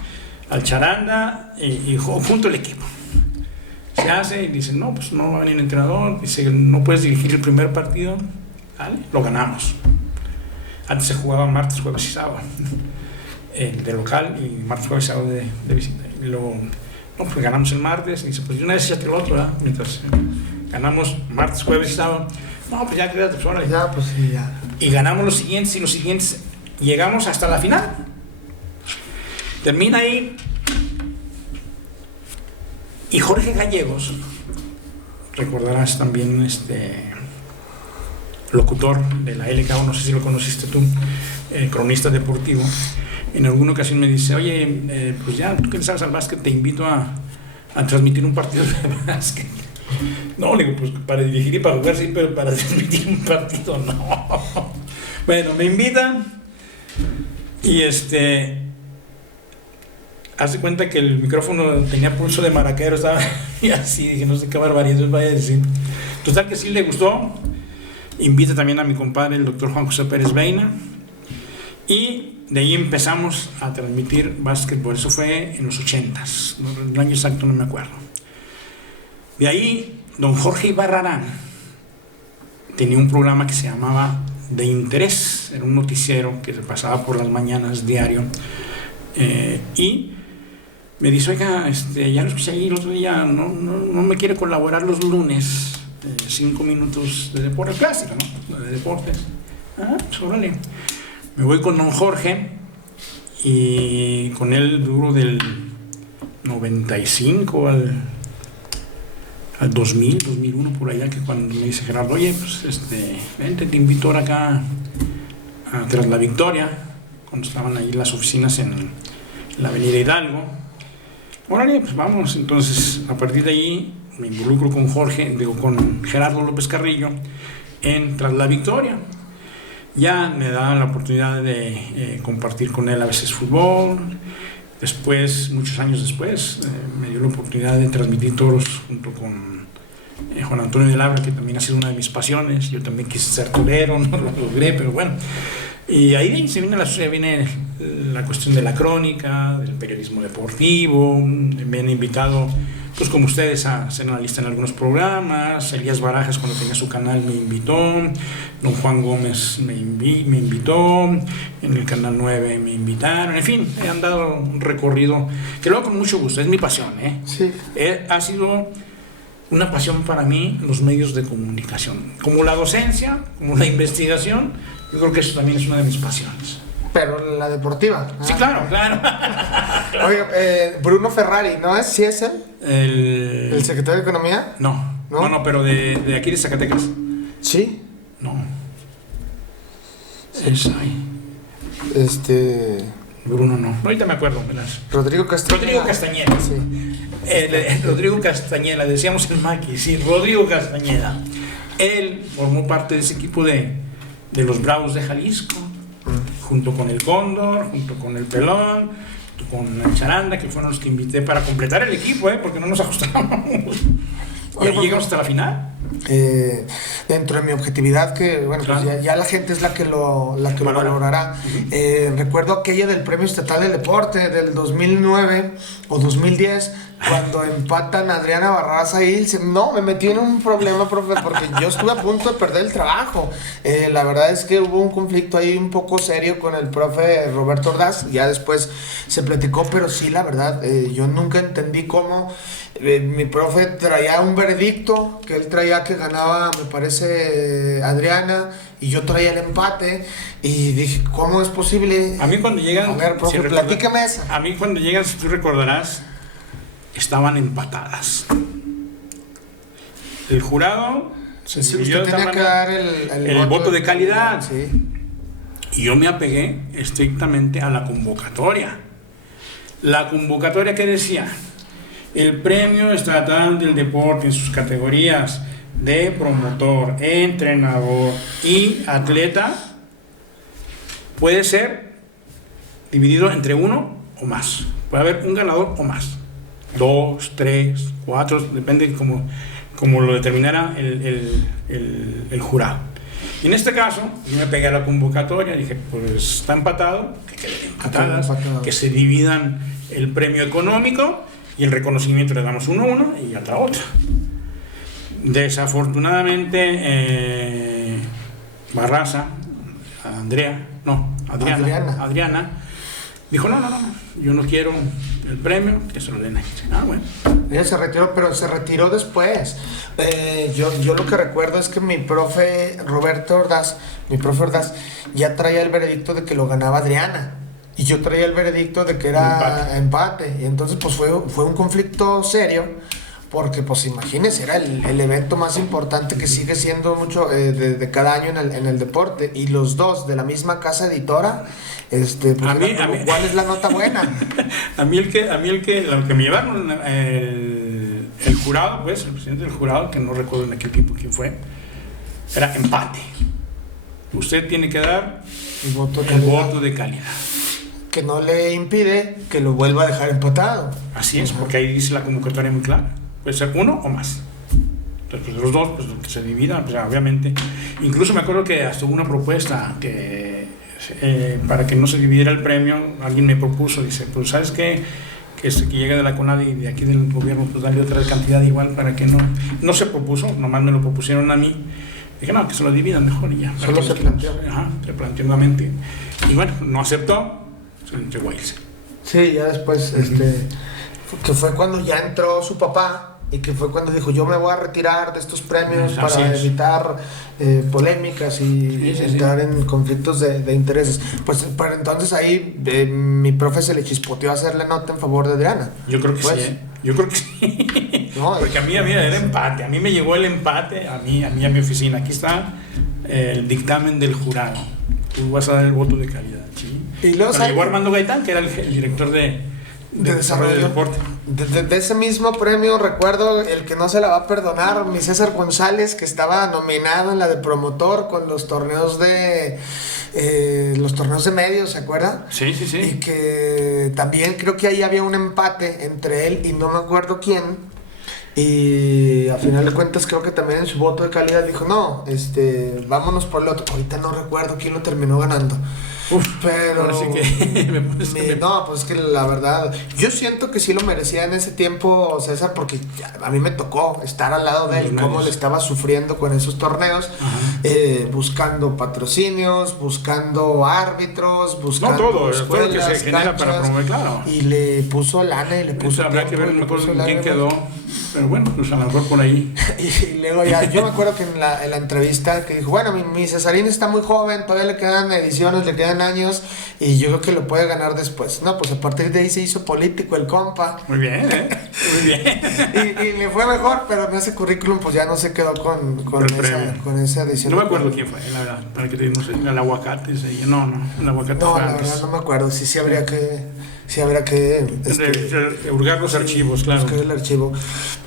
al Charanda y junto al equipo. Se hace y dicen, no, pues no va a venir el entrenador, dice, no puedes dirigir el primer partido, ¿vale? Lo ganamos. Antes se jugaba martes, jueves y sábado de local y martes, jueves y sábado de visita. Y luego, no, pues ganamos el martes y dice, pues de una vez ya el otro, ¿verdad? Mientras ganamos martes, jueves y sábado, no, pues ya quédate, pues ahora. Ya, pues sí, ya. y ganamos los siguientes y los siguientes. Llegamos hasta la final. Termina ahí. Y Jorge Gallegos, recordarás también locutor de la LK, no sé si lo conociste tú, cronista deportivo, en alguna ocasión me dice, oye, pues ya, tú que sabes al básquet, te invito a transmitir un partido de básquet. No, le digo, pues para dirigir y para jugar sí, pero para transmitir un partido no. Bueno, me invitan y hace cuenta que el micrófono tenía pulso de maraquero, estaba y así, dije, no sé qué barbaridad vaya a decir. Total que sí le gustó. Invita también a mi compadre, el doctor Juan José Pérez Beina, y de ahí empezamos a transmitir básquetbol. Eso fue en los 80s, el año exacto no me acuerdo. De ahí, don Jorge Ibarrarán tenía un programa que se llamaba De Interés, era un noticiero que se pasaba por las mañanas diario, y me dice, oiga, ya lo escuché ahí el otro día, no me quiere colaborar los lunes, 5 minutos de deporte clásico, ¿no? De deportes. Pues órale. Me voy con don Jorge y con él duro del 95 al 2000, 2001 por allá, que cuando me dice Gerardo, oye, pues vente, te invito ahora acá tras la Victoria, cuando estaban ahí las oficinas en la avenida Hidalgo. Órale, pues vamos. Entonces, a partir de ahí me involucro con con Gerardo López Carrillo en Tras la Victoria. Ya me da la oportunidad de compartir con él a veces fútbol. Después, muchos años después, me dio la oportunidad de transmitir toros junto con Juan Antonio de Labra, que también ha sido una de mis pasiones. Yo también quise ser torero, no lo logré, pero bueno. Y ahí se viene la cuestión de la crónica, del periodismo deportivo. Me han invitado, pues como ustedes, a ser analista en algunos programas. Elías Barajas, cuando tenía su canal, me invitó. Don Juan Gómez me invitó. En el Canal 9 me invitaron. En fin, he andado un recorrido que lo hago con mucho gusto. Es mi pasión, ¿eh? Sí. Ha sido una pasión para mí los medios de comunicación. Como la docencia, como la investigación, yo creo que eso también es una de mis pasiones. Pero la deportiva. Sí, claro. Oye, Bruno Ferrari, ¿no es? ¿Sí es él? ¿El secretario de Economía? No, pero de aquí de Zacatecas. ¿Sí? No. Es ahí. Bruno no. Ahorita me acuerdo, verás. Rodrigo Castañeda. Sí. Rodrigo Castañeda, decíamos el Maqui, sí, Rodrigo Castañeda. Él formó parte de ese equipo de los Bravos de Jalisco, junto con el Cóndor, junto con el Pelón, con el Charanda, que fueron los que invité para completar el equipo, porque no nos ajustábamos. Oye, llegamos hasta la final. Dentro de mi objetividad, que bueno, claro, pues ya la gente es la que lo valorará. Recuerdo aquella del Premio Estatal del Deporte del 2009 o 2010, cuando empatan a Adriana Barraza y no, me metí en un problema, profe, porque yo estuve a punto de perder el trabajo. La verdad es que hubo un conflicto ahí un poco serio con el profe Roberto Ordaz, ya después se platicó, pero sí, la verdad, yo nunca entendí cómo mi profe traía un veredicto, que él traía que ganaba, me parece, Adriana, y yo traía el empate, y dije, ¿cómo es posible? A mí cuando llegan... A ver, profe, platícame esa. A mí cuando llegan, si tú recordarás, estaban empatadas. El jurado se dividió, usted tenía que dar el voto de calidad. Sí. Y yo me apegué estrictamente a la convocatoria. La convocatoria que decía: el Premio Estatal del Deporte en sus categorías de promotor, entrenador y atleta puede ser dividido entre uno o más. Puede haber un ganador o más. 2, 3, 4, depende como lo determinara el jurado. Y en este caso, yo me pegué a la convocatoria, dije, pues está empatado, que queden empatadas, que se dividan el premio económico y el reconocimiento, le damos uno a uno y otra a otra. Desafortunadamente, Barraza, Adriana, Dijo, no, yo no quiero el premio, que se lo den a ella. Bueno. Ella se retiró, pero se retiró después. Yo lo que recuerdo es que mi profe Ordaz, ya traía el veredicto de que lo ganaba Adriana. Y yo traía el veredicto de que era empate. Y entonces pues fue un conflicto serio. Porque pues imagínense, era el evento más importante que sigue siendo mucho de cada año en el deporte. Y los dos de la misma casa editora, pues ¿cuál es la nota buena? a mí el que me llevaron el jurado, pues, el presidente del jurado, que no recuerdo en aquel tiempo quién fue, era empate. Usted tiene que dar el voto de calidad. Que no le impide que lo vuelva a dejar empatado. Así es, porque ahí dice la convocatoria muy clara. Puede ser uno o más. Entonces, los dos, pues que se dividan, pues, obviamente. Incluso me acuerdo que hasta hubo una propuesta que para que no se dividiera el premio, alguien me propuso, dice, pues ¿sabes qué? Que llegue de la CONADE y de aquí del gobierno, pues darle otra cantidad igual para que no se propuso, nomás me lo propusieron a mí. Dije, no, que se lo dividan mejor y ya. Solo se planteó. Se planteó nuevamente. Y bueno, no aceptó, se lo entregó a irse. Sí, ya después, que fue cuando ya entró su papá y que fue cuando dijo, yo me voy a retirar de estos premios para evitar polémicas y entrar en conflictos de intereses. Pues para entonces ahí mi profe se le chispoteó a hacerle nota en favor de Adriana. Yo creo que sí, yo creo que sí. No, porque a mí era empate, a mí me llegó el empate, a mi oficina. Aquí está el dictamen del jurado. Tú vas a dar el voto de calidad, ¿sí? Y luego llegó Armando Gaitán, que era el director de desarrollo del deporte. De ese mismo premio recuerdo el que no se la va a perdonar, mi César González, que estaba nominado en la de promotor con los torneos de medios, ¿se acuerda? Sí. Y que también creo que ahí había un empate entre él y no me acuerdo quién. Y a final de cuentas creo que también en su voto de calidad dijo, no, vámonos por el otro. Ahorita no recuerdo quién lo terminó ganando. Pero ahora sí que no, pues es que la verdad yo siento que sí lo merecía en ese tiempo César, porque a mí me tocó estar al lado de él y cómo le estaba sufriendo con esos torneos, buscando patrocinios, buscando árbitros, buscando todo escuelas, lo que se genera para promover, claro. Y le puso lana y le puso habrá que ver mejor quién quedó, pero bueno, pues a lo mejor por ahí. Y luego ya, yo me acuerdo que en la entrevista que dijo, bueno, mi Cesarín está muy joven, todavía le quedan ediciones, le quedan años y yo creo que lo puede ganar después. No, pues a partir de ahí se hizo político el compa. Muy bien, muy bien. y le fue mejor, pero en ese currículum pues ya no se quedó con esa edición. No me acuerdo quién fue, la verdad, para que te diga, no sé, el aguacate, no, el aguacate. No, la verdad no me acuerdo, sí habría que hurgar los archivos, claro. Buscar el archivo.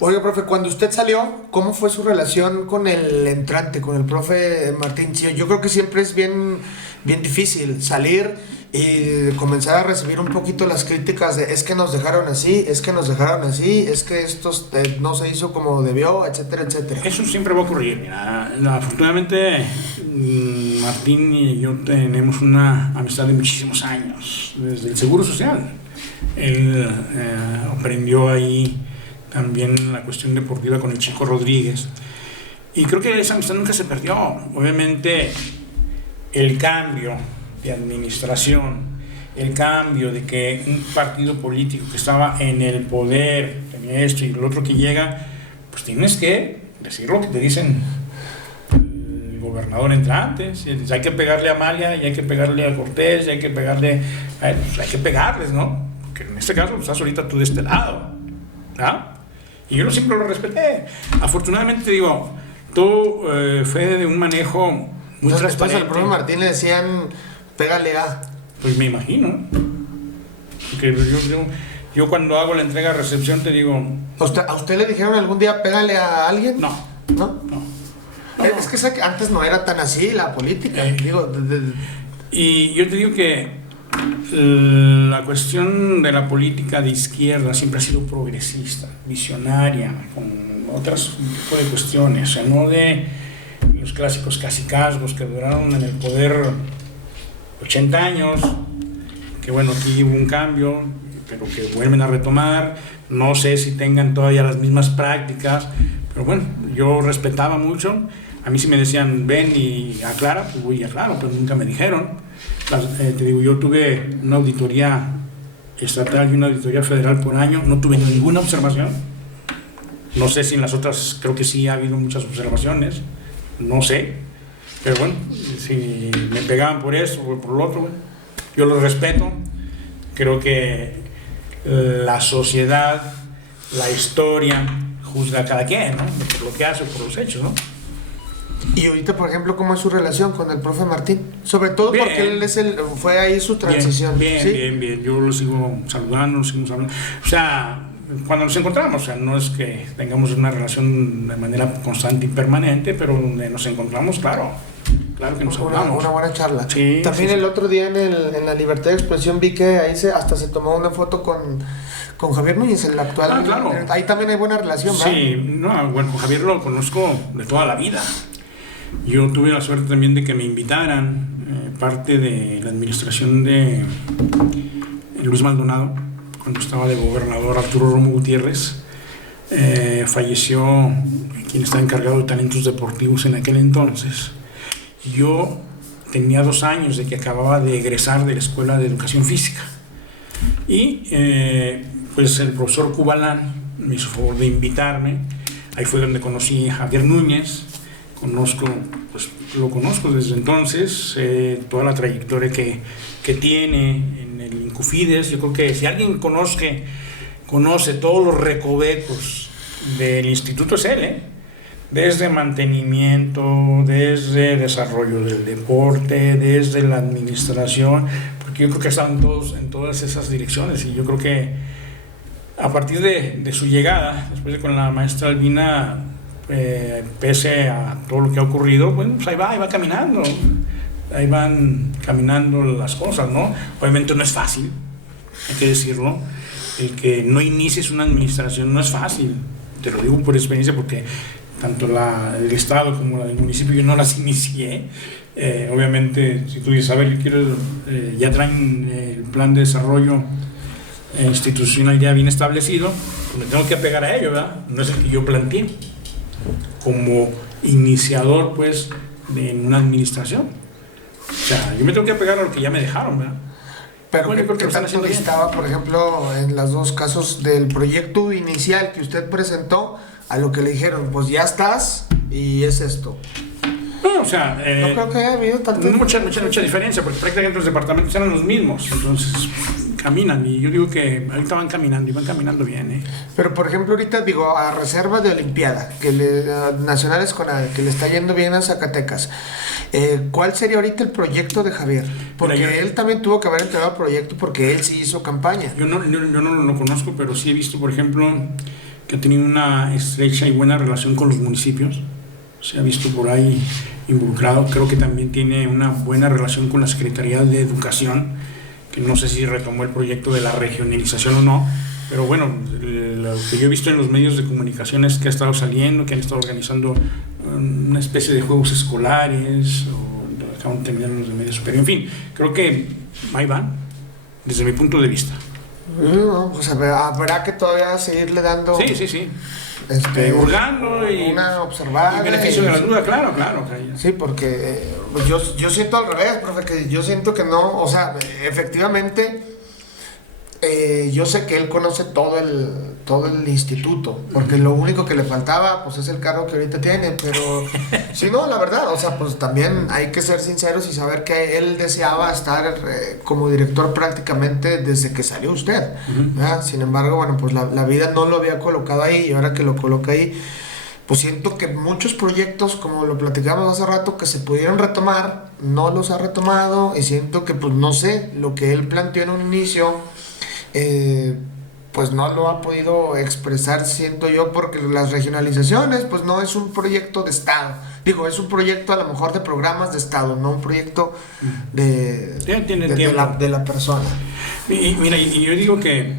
Oiga, profe, cuando usted salió, ¿cómo fue su relación con el entrante, con el profe Martín? Yo creo que siempre es bien difícil salir y comenzar a recibir un poquito las críticas de es que nos dejaron así, es que esto no se hizo como debió, etcétera, etcétera. Eso siempre va a ocurrir. Mira, afortunadamente Martín y yo tenemos una amistad de muchísimos años, desde el Seguro Social. Él aprendió ahí también la cuestión deportiva con el Chico Rodríguez y creo que esa amistad nunca se perdió. Obviamente el cambio de administración, el cambio de que un partido político que estaba en el poder tenía esto y el otro que llega, pues tienes que decir lo que te dicen el gobernador entrante. Hay que pegarle a Amalia, y hay que pegarle a Cortés, y hay que pegarle, pues hay que pegarles, ¿no? Porque en este caso estás ahorita tú de este lado, ¿ah? Y yo siempre lo respeté. Afortunadamente, digo, todo fue de un manejo muy transparente. Después al profe Martín le decían, pégale a... Pues me imagino. Porque yo cuando hago la entrega-recepción te digo... ¿A usted le dijeron algún día, pégale a alguien? No. Es que antes no era tan así la política. Y yo te digo que la cuestión de la política de izquierda siempre ha sido progresista, visionaria, con otras tipo de cuestiones, o sea, no de los clásicos cacicazgos que duraron en el poder 80 años, que bueno, aquí hubo un cambio, pero que vuelven a retomar, no sé si tengan todavía las mismas prácticas, pero bueno, yo respetaba mucho. A mí si me decían ven y aclara, pues voy y aclaro, pero nunca me dijeron. Te digo, yo tuve una auditoría estatal y una auditoría federal por año, no tuve ninguna observación. No sé si en las otras, creo que sí ha habido muchas observaciones, no sé, pero bueno, si me pegaban por esto o por lo otro, bueno, yo lo respeto. Creo que la sociedad, la historia, juzga a cada quien, ¿no? Por lo que hace o por los hechos, ¿no? Y ahorita, por ejemplo, ¿cómo es su relación con el profe Martín? Sobre todo bien, porque él fue ahí su transición. Bien, ¿sí? Bien. Yo lo sigo saludando, lo seguimos hablando. O sea, cuando nos encontramos, o sea, no es que tengamos una relación de manera constante y permanente, pero donde nos encontramos, claro que nos hablamos. Una buena charla. Sí, también sí, el otro día en la Libertad de Expresión vi que ahí hasta se tomó una foto con Javier Núñez, el actual. Claro. Ahí también hay buena relación, ¿verdad? Sí, no, bueno, con Javier lo conozco de toda la vida. Yo tuve la suerte también de que me invitaran parte de la administración de Luis Maldonado, cuando estaba de gobernador Arturo Romo Gutiérrez. Falleció quien estaba encargado de talentos deportivos en aquel entonces. Yo tenía 2 años de que acababa de egresar de la Escuela de Educación Física y pues el profesor Cubalán me hizo favor de invitarme. Ahí fue donde conocí a Javier Núñez. Lo conozco desde entonces, toda la trayectoria que tiene en el Incufides. Yo creo que si alguien conoce todos los recovecos del instituto es él, desde mantenimiento, desde desarrollo del deporte, desde la administración, porque yo creo que están todos en todas esas direcciones. Y yo creo que a partir de su llegada, después de con la maestra Albina, pese a todo lo que ha ocurrido, bueno, pues ahí va caminando, ahí van caminando las cosas, ¿no? Obviamente no es fácil, hay que decirlo, el que no inicies una administración no es fácil, te lo digo por experiencia, porque tanto la del Estado como la del municipio yo no las inicié. Obviamente, si tú dices, a ver, yo quiero, ya traen el plan de desarrollo institucional ya bien establecido, pues me tengo que apegar a ello, ¿verdad? No es el que yo planteé como iniciador, pues, en una administración. O sea, yo me tengo que apegar a lo que ya me dejaron, ¿verdad? Pero bueno, ¿qué tanto estaba, por ejemplo, en los 2 casos del proyecto inicial que usted presentó a lo que le dijeron, pues ya estás y es esto? No, o sea, no creo que haya habido tanto mucha diferencia, porque prácticamente los departamentos eran los mismos, entonces caminan, y yo digo que ahorita van caminando y van caminando bien, Pero por ejemplo ahorita digo, a reserva de Olimpiada, nacionales que le está yendo bien a Zacatecas, ¿cuál sería ahorita el proyecto de Javier? Porque él también tuvo que haber entregado el proyecto porque él sí hizo campaña. Yo no lo conozco, pero sí he visto, por ejemplo, que ha tenido una estrecha y buena relación con los municipios. Se ha visto por ahí involucrado. Creo que también tiene una buena relación con la Secretaría de Educación, que no sé si retomó el proyecto de la regionalización o no, pero bueno, lo que yo he visto en los medios de comunicación es que ha estado saliendo, que han estado organizando una especie de juegos escolares, o acaban de terminar los de media superior, en fin, creo que ahí van, desde mi punto de vista. No, pues habrá que todavía seguirle dando... Sí. Divulgando y una observada y beneficio de la duda, claro. Sí, porque yo siento al revés, profe, que yo siento que no, o sea, efectivamente yo sé que él conoce todo el instituto, porque lo único que le faltaba pues es el cargo que ahorita tiene, pero si no, la verdad, o sea, pues también hay que ser sinceros y saber que él deseaba estar como director prácticamente desde que salió usted, ¿verdad? Sin embargo, bueno, pues la vida no lo había colocado ahí, y ahora que lo coloca ahí, pues siento que muchos proyectos, como lo platicamos hace rato, que se pudieron retomar, no los ha retomado, y siento que pues no sé, lo que él planteó en un inicio, pues no lo ha podido expresar, siento yo, porque las regionalizaciones pues no es un proyecto de Estado, digo, es un proyecto a lo mejor de programas de Estado, no un proyecto de la persona. Y mira, y yo digo que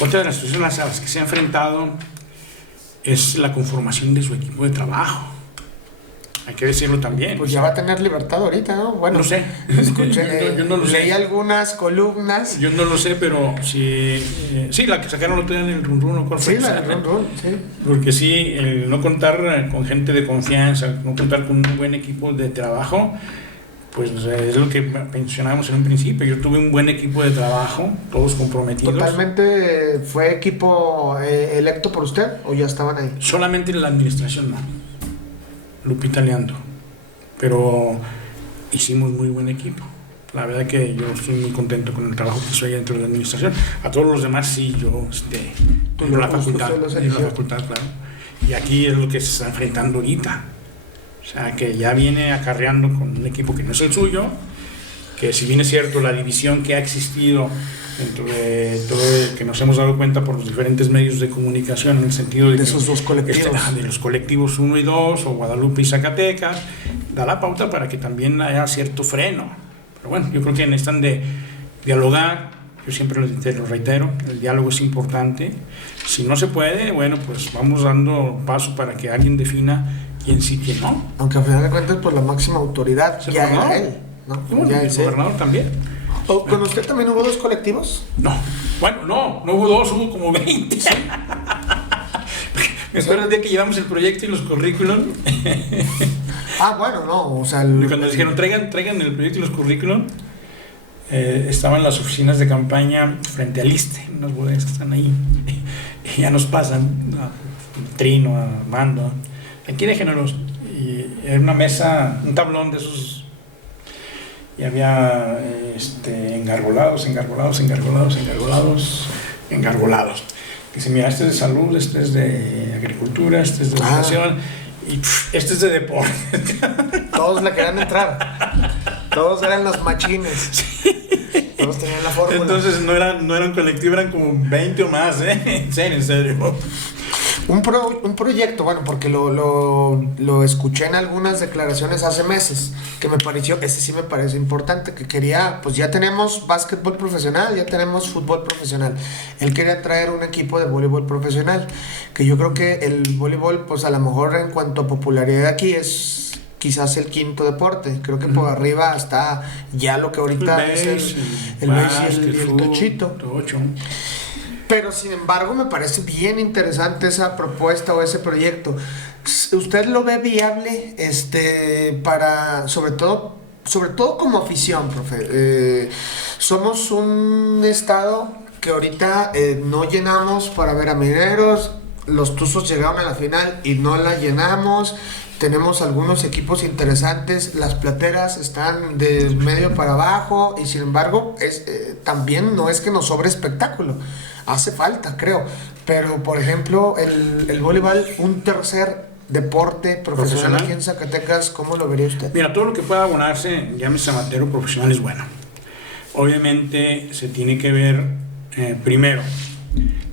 otra de las situaciones a las que se ha enfrentado es la conformación de su equipo de trabajo. Hay que decirlo también. Pues ya va a tener libertad ahorita, ¿no? Bueno, no sé. Escuché, yo no lo leí sé. Algunas columnas. Yo no lo sé, pero sí, la que sacaron otro día en el Run Run, ¿no? Sí, la del Run Run, sí. Porque sí, el no contar con gente de confianza, no contar con un buen equipo de trabajo, Pues es lo que mencionábamos en un principio. Yo tuve un buen equipo de trabajo, todos comprometidos. ¿Totalmente fue equipo electo por usted o ya estaban ahí? Solamente en la administración no. Lupita Leandro. Pero hicimos muy buen equipo. La verdad que yo estoy muy contento con el trabajo que hizo ahí dentro de la administración. A todos los demás sí, yo tengo la facultad, claro. Y aquí es lo que se está enfrentando ahorita. O sea, que ya viene acarreando con un equipo que no es el suyo, que si bien es cierto la división que ha existido dentro de todo el que nos hemos dado cuenta por los diferentes medios de comunicación en el sentido de esos dos colectivos, de los colectivos 1 y 2 o Guadalupe y Zacatecas, da la pauta para que también haya cierto freno. Pero bueno, yo creo que necesitan de dialogar. Yo siempre lo reitero, el diálogo es importante. Si no se puede, bueno, pues vamos dando paso para que alguien defina quién sí, quién no. Aunque al final de cuentas, pues la máxima autoridad ya era él, ¿no? Bueno, ya el gobernador también. ¿Con usted también hubo dos colectivos? No, bueno, no hubo dos, hubo como 20. Me acuerdo el día que llevamos el proyecto y los currículum. Bueno, no, o sea... Cuando dijeron, traigan el proyecto y los currículum, estaban las oficinas de campaña frente al ISSSTE, unas bodegas que están ahí, y ya nos pasan, a Trino, a Armando, aquí déjenos, y era una mesa, un tablón de esos, y había engargolados. Dice, mira, este es de salud, este es de agricultura, este es de educación, y este es de deporte. Todos le querían entrar. Todos eran los machines. Sí. Todos tenían la fórmula. Entonces no eran colectivos, eran como 20 o más, En serio. Un proyecto, bueno, porque lo escuché en algunas declaraciones hace meses, que me pareció, sí me parece importante, que quería, pues ya tenemos básquetbol profesional, ya tenemos fútbol profesional. Él quería traer un equipo de voleibol profesional, que yo creo que el voleibol, pues a lo mejor en cuanto a popularidad aquí es quizás el quinto deporte. Creo que por arriba está ya lo que ahorita es el base y el tochito. Pero sin embargo me parece bien interesante esa propuesta o ese proyecto. ¿Usted lo ve viable para, sobre todo como afición, profe? Somos un estado que ahorita no llenamos para ver a Mineros. Los Tuzos llegaron a la final y no la llenamos. Tenemos algunos equipos interesantes, las plateras están de medio para abajo y sin embargo también no es que nos sobre espectáculo, hace falta, creo. Pero por ejemplo el voleibol, un tercer deporte profesional aquí en Zacatecas, ¿cómo lo vería usted? Mira, todo lo que pueda abonarse, llámese amateur o profesional, es bueno. Obviamente se tiene que ver primero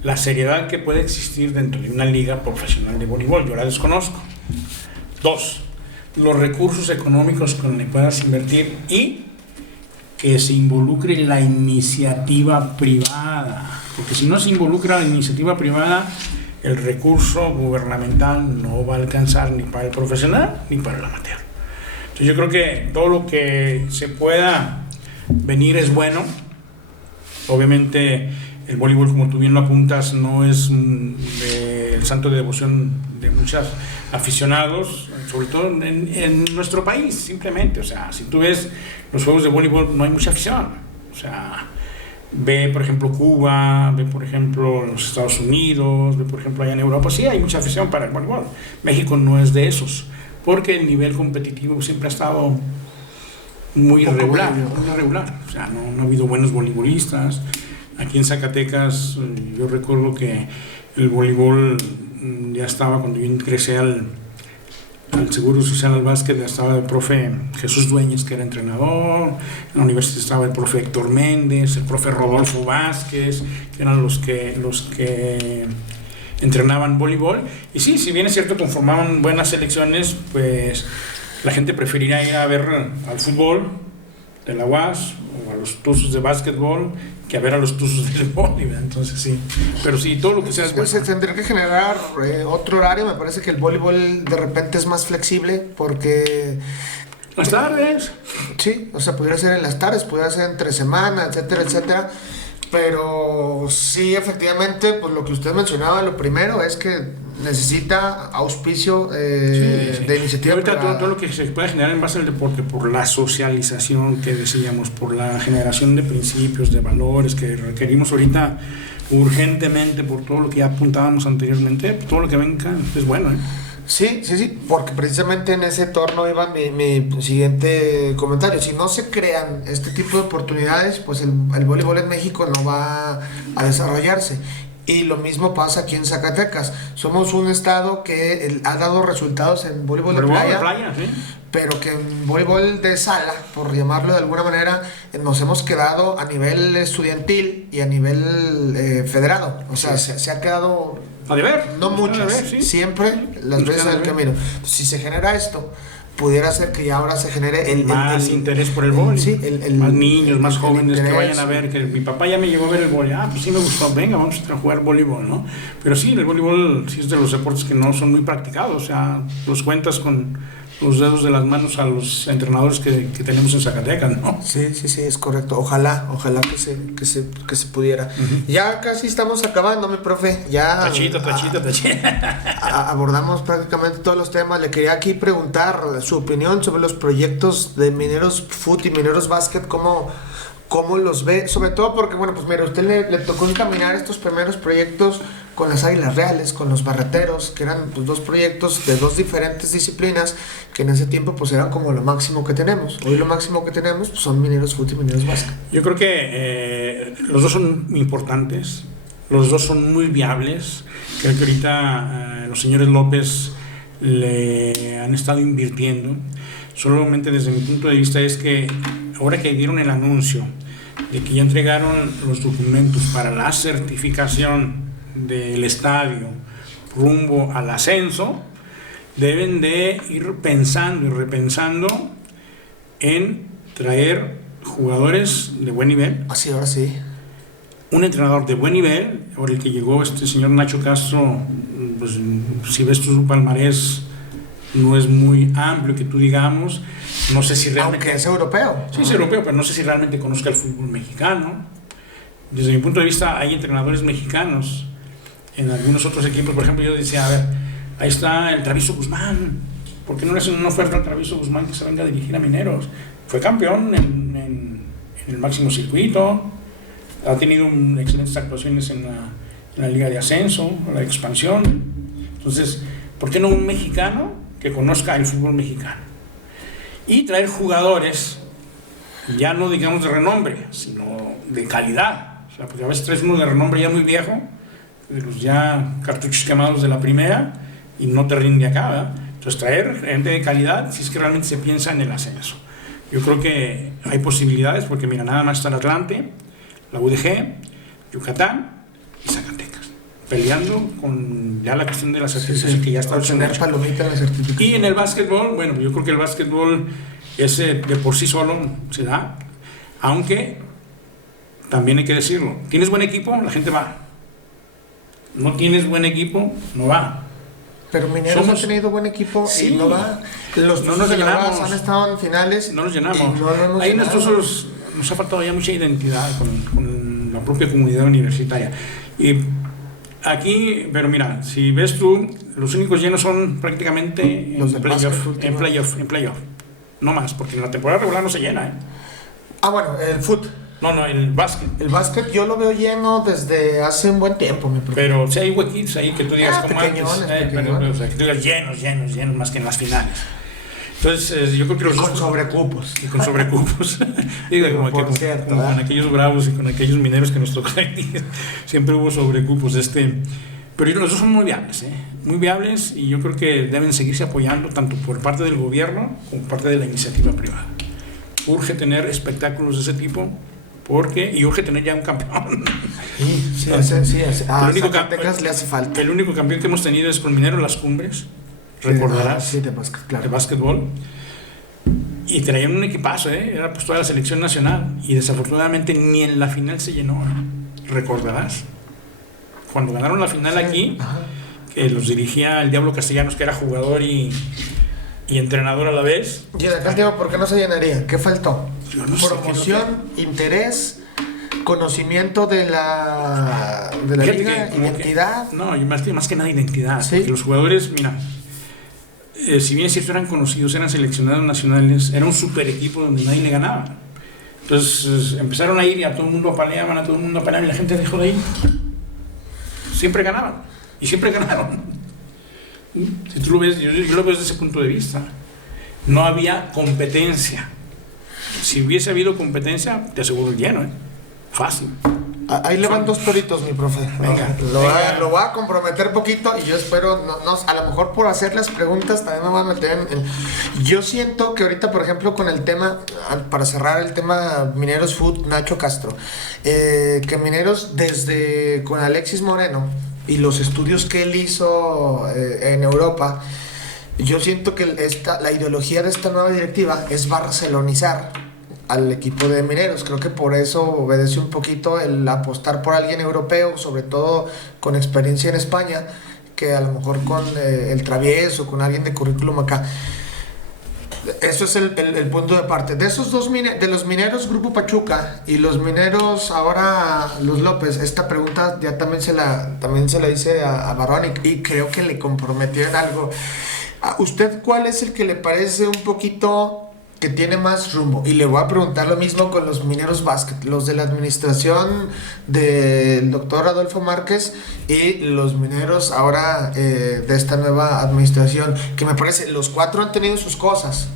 la seriedad que puede existir dentro de una liga profesional de voleibol, yo la desconozco. 2, los recursos económicos con los que puedas invertir y que se involucre la iniciativa privada, porque si no se involucra la iniciativa privada, el recurso gubernamental no va a alcanzar ni para el profesional ni para el amateur. Entonces yo creo que todo lo que se pueda venir es bueno. Obviamente el voleibol, como tú bien lo apuntas, no es el santo de devoción de muchos aficionados, sobre todo en nuestro país, simplemente. O sea, si tú ves los juegos de voleibol, no hay mucha afición. O sea, ve por ejemplo Cuba, ve por ejemplo los Estados Unidos, ve por ejemplo allá en Europa, sí hay mucha afición para el voleibol. México no es de esos, porque el nivel competitivo siempre ha estado muy irregular. O sea, no ha habido buenos voleibolistas. Aquí en Zacatecas, yo recuerdo que el voleibol ya estaba, cuando yo ingresé al Seguro Social, al básquet, ya estaba el profe Jesús Dueñas, que era entrenador. En la universidad estaba el profe Héctor Méndez, el profe Rodolfo Vázquez, que eran los que entrenaban voleibol. Y sí, si bien es cierto, conformaban buenas selecciones, pues la gente preferiría ir a ver al fútbol de la UAS o a los Tuzos de básquetbol que a ver a los Tuzos del voleibol. Entonces sí, pero sí, todo lo que sea es bueno. Se tendría que generar otro horario. Me parece que el voleibol de repente es más flexible porque las tardes, sí, o sea, pudiera ser en las tardes, pudiera ser entre semana, etcétera, etcétera. Pero sí, efectivamente, pues lo que usted mencionaba, lo primero es que necesita auspicio de iniciativa ahorita privada. todo lo que se puede generar en base al deporte, por la socialización que decíamos, por la generación de principios, de valores que requerimos ahorita urgentemente, por todo lo que ya apuntábamos anteriormente, todo lo que venga es bueno, ¿eh? Sí, porque precisamente en ese torno iba mi siguiente comentario. Si no se crean este tipo de oportunidades, pues el voleibol en México no va a desarrollarse. Y lo mismo pasa aquí en Zacatecas. Somos un estado que ha dado resultados en voleibol de playa, ¿sí? Pero que en voleibol de sala, por llamarlo de alguna manera, nos hemos quedado a nivel estudiantil y a nivel federado. O sea, se ha quedado... A deber. No muchas, ¿sí? Siempre las veces en el camino. Si se genera esto, pudiera ser que ya ahora se genere más interés por el voleibol. Sí, más niños, más jóvenes interés, que vayan a ver, que mi papá ya me llevó a ver el voleibol. Pues sí me gustó, venga, vamos a jugar voleibol, ¿no? Pero sí, el voleibol sí es de los deportes que no son muy practicados. O sea, los cuentas con los dedos de las manos a los entrenadores que tenemos en Zacatecas, ¿no? Sí, es correcto. Ojalá que se pudiera. Ya casi estamos acabando, mi profe. Ya Tachita. abordamos prácticamente todos los temas. Le quería aquí preguntar su opinión sobre los proyectos de Mineros Foot y Mineros Basket, cómo los ve, sobre todo porque, bueno, pues mira, usted le tocó encaminar estos primeros proyectos con las Águilas Reales, con los Barreteros, que eran pues, dos proyectos de dos diferentes disciplinas que en ese tiempo pues eran como lo máximo que tenemos. Hoy lo máximo que tenemos pues, son Mineros Foot y Mineros Basket. Yo creo que los dos son importantes, los dos son muy viables. Creo que ahorita los señores López le han estado invirtiendo. Solamente desde mi punto de vista es que ahora que dieron el anuncio de que ya entregaron los documentos para la certificación del estadio rumbo al ascenso, deben de ir pensando y repensando en traer jugadores de buen nivel. Así, ahora sí. Un entrenador de buen nivel, por el que llegó este señor Nacho Castro, pues si ves tu palmarés no es muy amplio que tú digamos, no sé si realmente... Aunque es europeo. Sí, es europeo, pero no sé si realmente conozca el fútbol mexicano. Desde mi punto de vista hay entrenadores mexicanos en algunos otros equipos. Por ejemplo, yo decía, a ver, ahí está el Traviso Guzmán, ¿por qué no le hacen una oferta al Traviso Guzmán que se venga a dirigir a Mineros? Fue campeón en el máximo circuito, ha tenido excelentes actuaciones en la Liga de Ascenso, la expansión. Entonces, ¿por qué no un mexicano que conozca el fútbol mexicano? Y traer jugadores, ya no digamos de renombre, sino de calidad. O sea, porque a veces traes uno de renombre ya muy viejo, de los ya cartuchos quemados de la primera, y no te rinde acá, ¿verdad? Entonces traer gente de calidad si es que realmente se piensa en el ascenso. Yo creo que hay posibilidades, porque mira, nada más está el Atlante, la UDG, Yucatán y Zacatecas, peleando con ya la cuestión de la certificación que ya está tener palomita en la certificación. Y en el básquetbol, bueno, yo creo que el básquetbol ese de por sí solo se da, aunque también hay que decirlo, tienes buen equipo, la gente va. No tienes buen equipo, no va. Pero Mineros ha tenido buen equipo y no va. Los no nos llenamos, han estado en finales. No nos llenamos. Ahí nosotros nos ha faltado ya mucha identidad con la propia comunidad universitaria. Y aquí, pero mira, si ves tú, los únicos llenos son prácticamente los en playoff. No más, porque en la temporada regular no se llena, ¿eh? Ah, bueno, el fútbol. No, el básquet. El básquet yo lo veo lleno desde hace un buen tiempo, mi profe. Pero si hay huequitos ahí que tú digas como pequeñones, antes, o sea, que tú digas llenos, más que en las finales. Entonces, yo creo que los con sobrecupos. Y con sobrecupos. Digo, como con aquellos Bravos y con aquellos Mineros que nos tocó ahí, siempre hubo sobrecupos. Pero los dos son muy viables, muy viables, y yo creo que deben seguirse apoyando tanto por parte del gobierno como por parte de la iniciativa privada. Urge tener espectáculos de ese tipo, y urge tener ya un campeón. Sí. A Zacatecas le hace falta. El único campeón que hemos tenido es con Minero Las Cumbres, recordarás. Sí, de básquet, claro. De básquetbol. Y traían un equipazo, era pues toda la selección nacional, y desafortunadamente ni en la final se llenó, recordarás. Cuando ganaron la final aquí, que los dirigía el Diablo Castellanos, que era jugador y entrenador a la vez. Y en aquel tiempo, ¿por qué no se llenaría? ¿Qué faltó? Yo no sé. Promoción, interés, conocimiento de la liga, identidad. No, y más que nada identidad. ¿Sí? Porque los jugadores, mira, si bien es cierto eran conocidos, eran seleccionados nacionales, era un super equipo donde nadie le ganaba. Entonces empezaron a ir y a todo el mundo apaleaban, y la gente dejó de ir. Siempre ganaban, y siempre ganaron. Si tú lo ves, yo lo veo desde ese punto de vista. No había competencia. Si hubiese habido competencia, te aseguro el lleno, fácil. Ahí le van 2 toritos, mi profe. Venga, lo voy a comprometer poquito y yo espero, a lo mejor por hacer las preguntas también me voy a meter Yo siento que ahorita, por ejemplo, con el tema, para cerrar el tema Mineros Food, Nacho Castro, que Mineros con Alexis Moreno y los estudios que él hizo en Europa, yo siento que la ideología de esta nueva directiva es barcelonizar al equipo de Mineros. Creo que por eso obedece un poquito el apostar por alguien europeo, sobre todo con experiencia en España, que a lo mejor con el Travieso, con alguien de currículum acá. Eso es el punto de parte. De esos dos de los Mineros Grupo Pachuca y los Mineros ahora los López, esta pregunta ya también se la hice a Barón y creo que le comprometió en algo. ¿A usted cuál es el que le parece un poquito que tiene más rumbo? Y le voy a preguntar lo mismo con los Mineros Básquet, los de la administración del doctor Adolfo Márquez y los Mineros ahora de esta nueva administración, que me parece, los 4 han tenido sus cosas.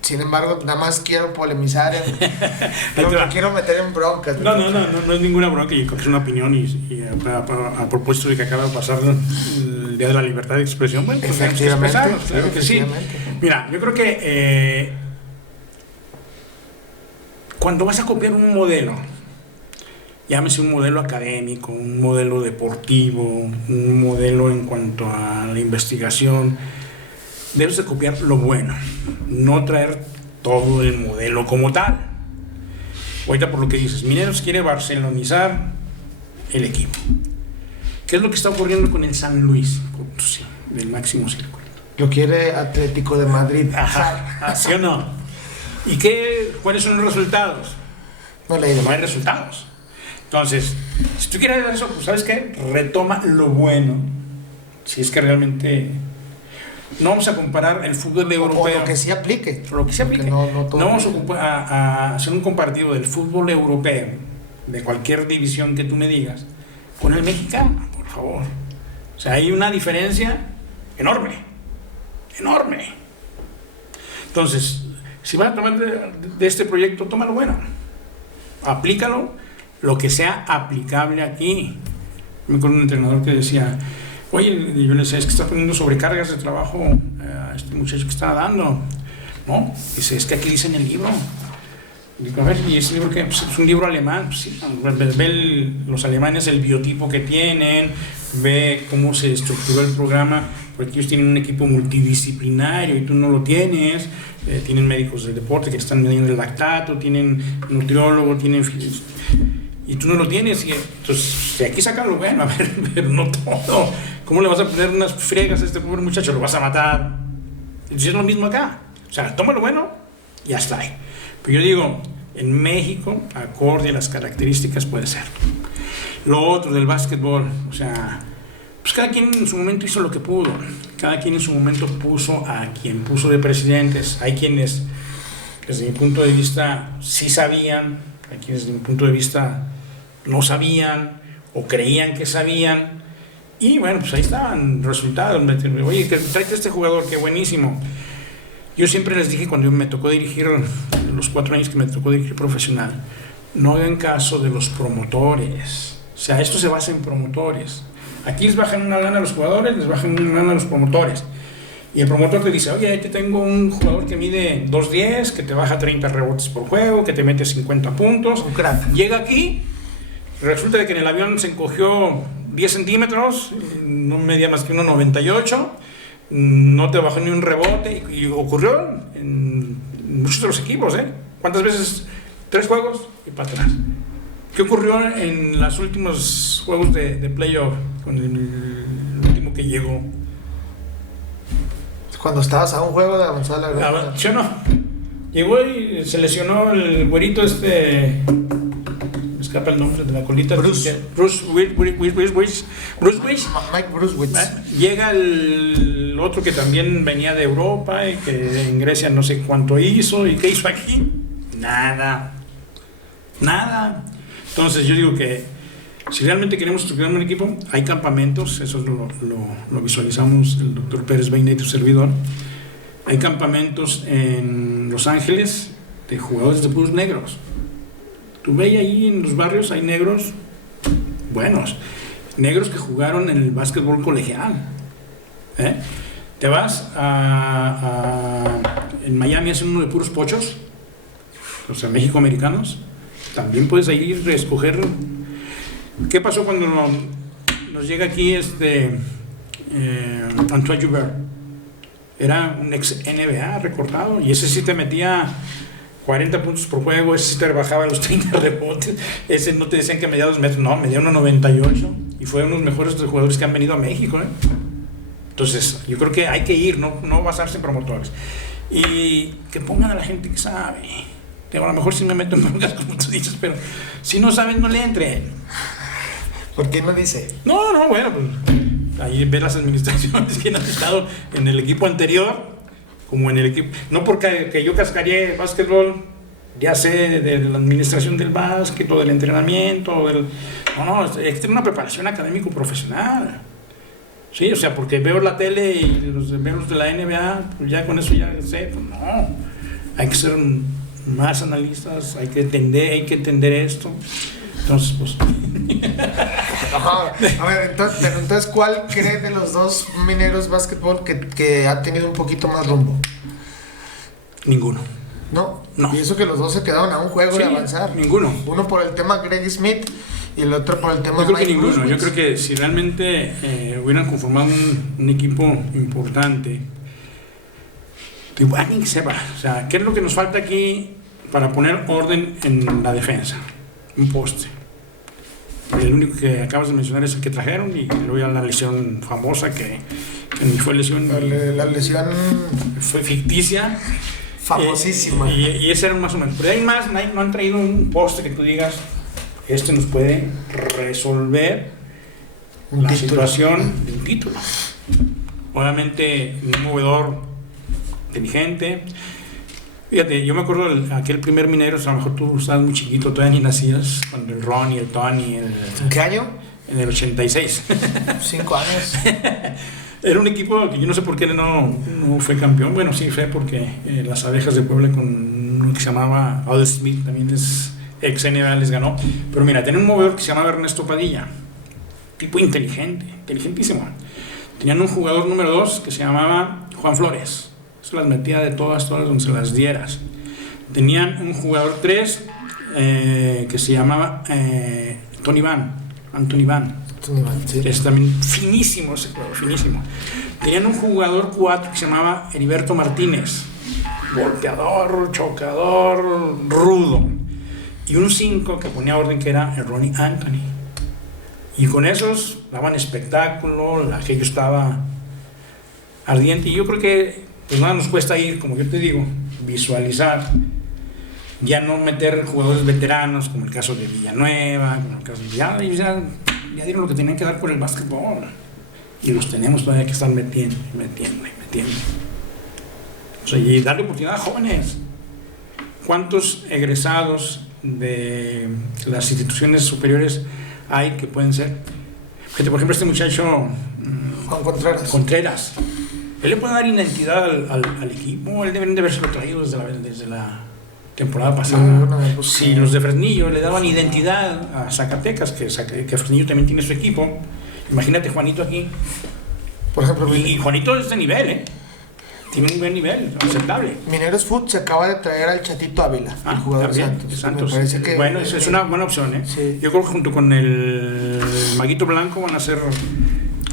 Sin embargo, nada más quiero polemizar, no quiero meter en broncas. No es ninguna bronca, yo creo que es una opinión y a propósito de que acaba de pasar el Día de la Libertad de Expresión, bueno, pues tenemos que expresarnos, claro que sí. Mira, yo creo que cuando vas a copiar un modelo, llámese un modelo académico, un modelo deportivo, un modelo en cuanto a la investigación, debes de copiar lo bueno, no traer todo el modelo como tal. Ahorita por lo que dices, Mineros quiere barcelonizar el equipo. ¿Qué es lo que está ocurriendo con el San Luis Potosí, del máximo circuito? Lo quiere Atlético de Madrid. Ajá, ¿sí o no? ¿Y cuáles son los resultados? No hay resultados. Entonces, si tú quieres eso, pues ¿sabes qué? Retoma lo bueno. Si es que realmente no vamos a comparar el fútbol europeo. O lo que sí aplique. Lo que sí aplique. No vamos a hacer un comparativo del fútbol europeo, de cualquier división que tú me digas, con el mexicano, por favor. O sea, hay una diferencia enorme. Enorme. Entonces, si vas a tomar de este proyecto, toma lo bueno. Aplícalo, lo que sea aplicable aquí. Me acuerdo de un entrenador que decía, oye, yo le decía, es que está poniendo sobrecargas de trabajo a este muchacho que está dando. No, dice, es que aquí dice en el libro. Digo, a ver, ¿y ese libro qué? Pues es un libro alemán. Pues sí, ve los alemanes el biotipo que tienen, ve cómo se estructuró el programa, porque ellos tienen un equipo multidisciplinario y tú no lo tienes. Tienen médicos del deporte que están midiendo el lactato, tienen nutriólogo, y tú no lo tienes. Y entonces, de aquí sacan lo bueno, a ver, pero no todo. ¿Cómo le vas a poner unas friegas a este pobre muchacho? Lo vas a matar. Entonces es lo mismo acá. O sea, toma lo bueno y ya está ahí. Pero yo digo, en México, acorde a las características, puede ser. Lo otro del básquetbol, o sea, pues cada quien en su momento hizo lo que pudo. Cada quien en su momento puso a quien puso de presidentes. Hay quienes, desde mi punto de vista, sí sabían. Hay quienes, desde mi punto de vista, no sabían o creían que sabían. Y bueno, pues ahí estaban resultados. Oye, tráete a este jugador, qué buenísimo. Yo siempre les dije cuando me tocó dirigir, los 4 años que me tocó dirigir profesional, no hagan caso de los promotores. O sea, esto se basa en promotores. Aquí les bajan una lana a los jugadores, les bajan una lana a los promotores. Y el promotor te dice, oye, ahí te tengo un jugador que mide 2.10, que te baja 30 rebotes por juego, que te mete 50 puntos. Un crack. Llega aquí, resulta de que en el avión se encogió 10 centímetros, no medía más que 1.98, no te bajó ni un rebote, y ocurrió en muchos de los equipos, ¿eh? ¿Cuántas veces? 3 juegos y para atrás. ¿Qué ocurrió en los últimos juegos de playoff con el último que llegó? Cuando estabas a un juego de avanzar la gran... ¿Sí o no? Llegó y se lesionó el güerito es escapa el nombre de la colita. Bruce Willis. Mike Bruce Willis. Llega el otro que también venía de Europa y que en Grecia no sé cuánto hizo. ¿Y qué hizo aquí? Nada. Entonces yo digo que si realmente queremos estructurar un equipo, hay campamentos, eso lo visualizamos el doctor Pérez Beina y tu servidor. Hay campamentos en Los Ángeles de jugadores de puros negros. Tú ves ahí en los barrios, hay negros buenos, negros que jugaron en el básquetbol colegial. Te vas en Miami, hacen uno de puros pochos, o sea, mexicoamericanos. También puedes ir a escoger. ¿Qué pasó cuando nos llega aquí Antoine Joubert? Era un ex NBA recortado y ese sí te metía 40 puntos por juego, ese sí te rebajaba los 30 rebotes, ese no te decían que medía 2 metros, no, medía 1.98 y fue uno de los mejores jugadores que han venido a México. Entonces yo creo que hay que ir, no basarse en promotores y que pongan a la gente que sabe. A lo mejor sí me meto en broncas como tú dices, pero si no saben no le entren. ¿Por qué no dice? No, bueno, pues ahí ve las administraciones que han estado en el equipo anterior, como en el equipo. No porque que yo cascareé básquetbol, ya sé de la administración del básquet, o del entrenamiento, no, es que tener una preparación académico-profesional. Sí, o sea, porque veo la tele y veo los de la NBA, pues ya con eso ya sé, pues no. Hay que ser más analistas, hay que entender esto. Entonces, pues. A ver, entonces, ¿cuál cree de los dos Mineros básquetbol que ha tenido un poquito más rumbo? Ninguno. ¿No? No. Y eso que los dos se quedaron a un juego de avanzar. Ninguno. Uno por el tema Greg Smith y el otro por el tema Yo creo Mike que ninguno. Bruce. Yo creo que si realmente hubieran conformado un equipo importante, alguien que sepa, o sea, ¿qué es lo que nos falta aquí para poner orden en la defensa? Un poste. El único que acabas de mencionar es el que trajeron y luego ya la lesión famosa que ni fue lesión. La lesión fue ficticia. Famosísima. Y ese era más o menos. Pero hay más, no han traído un poste que tú digas, nos puede resolver la situación de un título. Obviamente, un movedor inteligente. Fíjate, yo me acuerdo de aquel primer Minero, a lo mejor tú estabas muy chiquito, todavía ni nacías, cuando el Ron y el Tony. ¿En qué año? En el 86. 5 años. Era un equipo que yo no sé por qué no fue campeón. Bueno, sí fue porque las Abejas de Puebla con uno que se llamaba Al Smith, también es ex NBA, les ganó. Pero mira, tenía un movedor que se llamaba Ernesto Padilla, tipo inteligente, inteligentísimo. Tenían un jugador número 2 que se llamaba Juan Flores. Se las metía de todas donde se las dieras. Tenían un jugador 3 que se llamaba Anthony Van. Sí. Es también finísimo ese jugador, finísimo. Tenían un jugador 4 que se llamaba Heriberto Martínez, golpeador, chocador, rudo. Y un 5 que ponía orden, que era el Ronnie Anthony. Y con esos daban espectáculo, aquello estaba ardiente. Y yo creo que pues nada nos cuesta ir, como yo te digo, visualizar, ya no meter jugadores veteranos, como el caso de Villanueva, como el caso de ya dieron lo que tenían que dar por el básquetbol, y los tenemos todavía que estar metiendo. O sea, y darle oportunidad a jóvenes. ¿Cuántos egresados de las instituciones superiores hay que pueden ser? Por ejemplo, este muchacho Juan Contreras. Él le puede dar identidad al equipo. Él debería de haberse traído desde la temporada pasada. Si los de Fresnillo le daban identidad a Zacatecas, que Fresnillo también tiene su equipo, imagínate Juanito aquí. Por ejemplo, y Juanito es de nivel, tiene un buen nivel, aceptable. Mineros Food se acaba de traer al Chatito Ávila, el jugador Santos. Me parece que bueno, eso es una buena opción. Sí. Yo creo que junto con el Maguito Blanco van a ser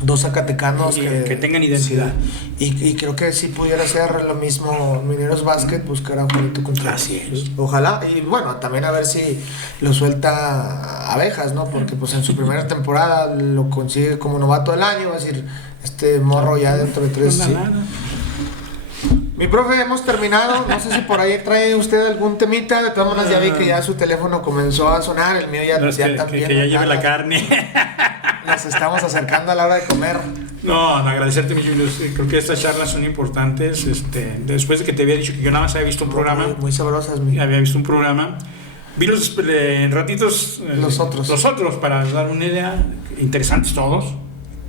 dos zacatecanos que tengan identidad. Sí. Y creo que si pudiera ser lo mismo Mineros Básquet, buscar a Juanito Contreras. Así es. Ojalá, y bueno, también a ver si lo suelta Abejas, ¿no? Porque pues en su primera temporada lo consigue como novato del año, va a decir, este morro ya dentro de 3 sí. Mi profe, hemos terminado. No sé si por ahí trae usted algún temita. De todas maneras, ya vi que ya su teléfono comenzó a sonar. El mío ya, no, ya también. Que ya lleve la carne. Nos estamos acercando a la hora de comer. No, agradecerte, mi Julius. Creo que estas charlas son importantes. Después de que te había dicho que yo nada más había visto un programa. Muy sabrosas, había visto un programa. Vi los ratitos. Los otros. Los otros, para dar una idea. Interesantes todos.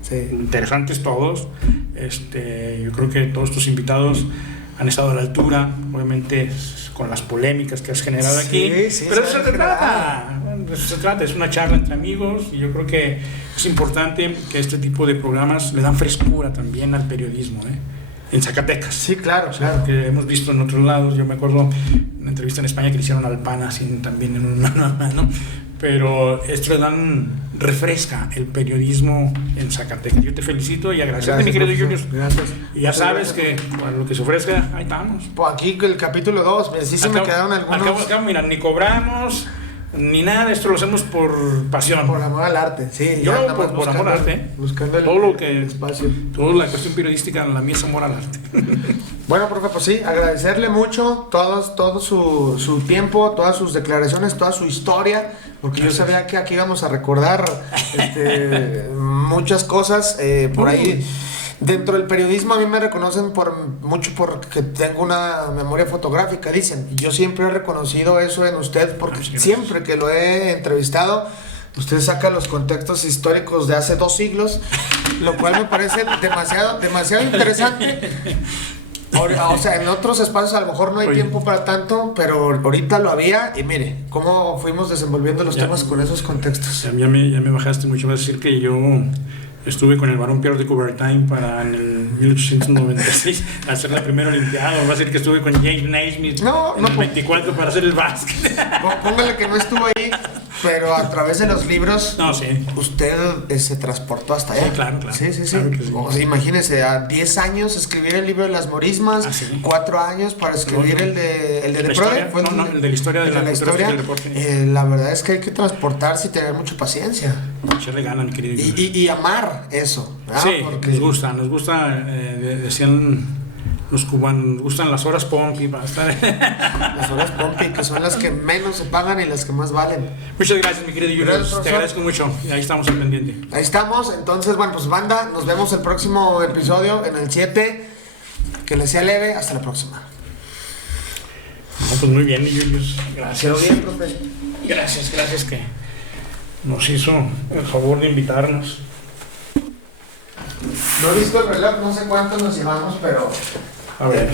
Sí. Interesantes todos. Yo creo que todos tus invitados han estado a la altura, obviamente con las polémicas que has generado aquí, sí, pero eso se trata, es una charla entre amigos y yo creo que es importante que este tipo de programas le dan frescura también al periodismo, en Zacatecas. Sí, claro, claro. Que hemos visto en otros lados, yo me acuerdo una entrevista en España que le hicieron al PAN así también en una mano, pero esto le refresca el periodismo en Zacatecas. Yo te felicito y agradecerte, mi querido Julius. Gracias. Y ya sabes que para lo que se ofrezca, ahí estamos. Pues aquí el capítulo 2, sí se me quedaron algunos. Acabo, mira, ni cobramos, ni nada, esto lo hacemos por pasión. Por amor al arte, sí. Yo por amor al arte. Buscando todo lo que espacio. Toda la cuestión periodística, la mía es amor al arte. Bueno, profe, pues sí, agradecerle mucho todo su tiempo, todas sus declaraciones, toda su historia, porque yo sabía que aquí íbamos a recordar muchas cosas por ahí. Dentro del periodismo a mí me reconocen mucho porque tengo una memoria fotográfica, dicen. Y yo siempre he reconocido eso en usted porque siempre que lo he entrevistado, usted saca los contextos históricos de hace 2 siglos, lo cual me parece demasiado interesante. O sea, en otros espacios a lo mejor no hay tiempo para tanto, pero ahorita lo había y mire cómo fuimos desenvolviendo los temas con esos contextos. Ya me bajaste mucho, vas a decir que yo estuve con el Barón Pierre de Coubertin para en el 1896 hacer la primera olimpiada, va a decir que estuve con James Naismith en el 24 para hacer el básquet. Póngale que no estuvo ahí, pero a través de los libros usted se transportó hasta allá. Sí, claro. Sí. Claro que sí. O sea, imagínese, a 10 años escribir el libro de las morismas, 4 años para escribir el de Prode. El de la historia de la historia. La verdad es que hay que transportarse y tener mucha paciencia. Echarle ganas, mi querido. Y amar eso. Sí, porque nos gusta, decían los cubanos, nos gustan las horas pompi para estar. Las horas pompi, que son las que menos se pagan y las que más valen. Muchas gracias, mi querido Julius. Te agradezco mucho. Y ahí estamos al pendiente. Ahí estamos. Entonces, bueno, pues banda, nos vemos el próximo episodio en el 7. Que les sea leve. Hasta la próxima. No, pues muy bien, Julius. Gracias. Quedó bien, profe. Gracias que nos hizo el favor de invitarnos. No he visto el reloj, no sé cuántos nos llevamos, pero... A ver.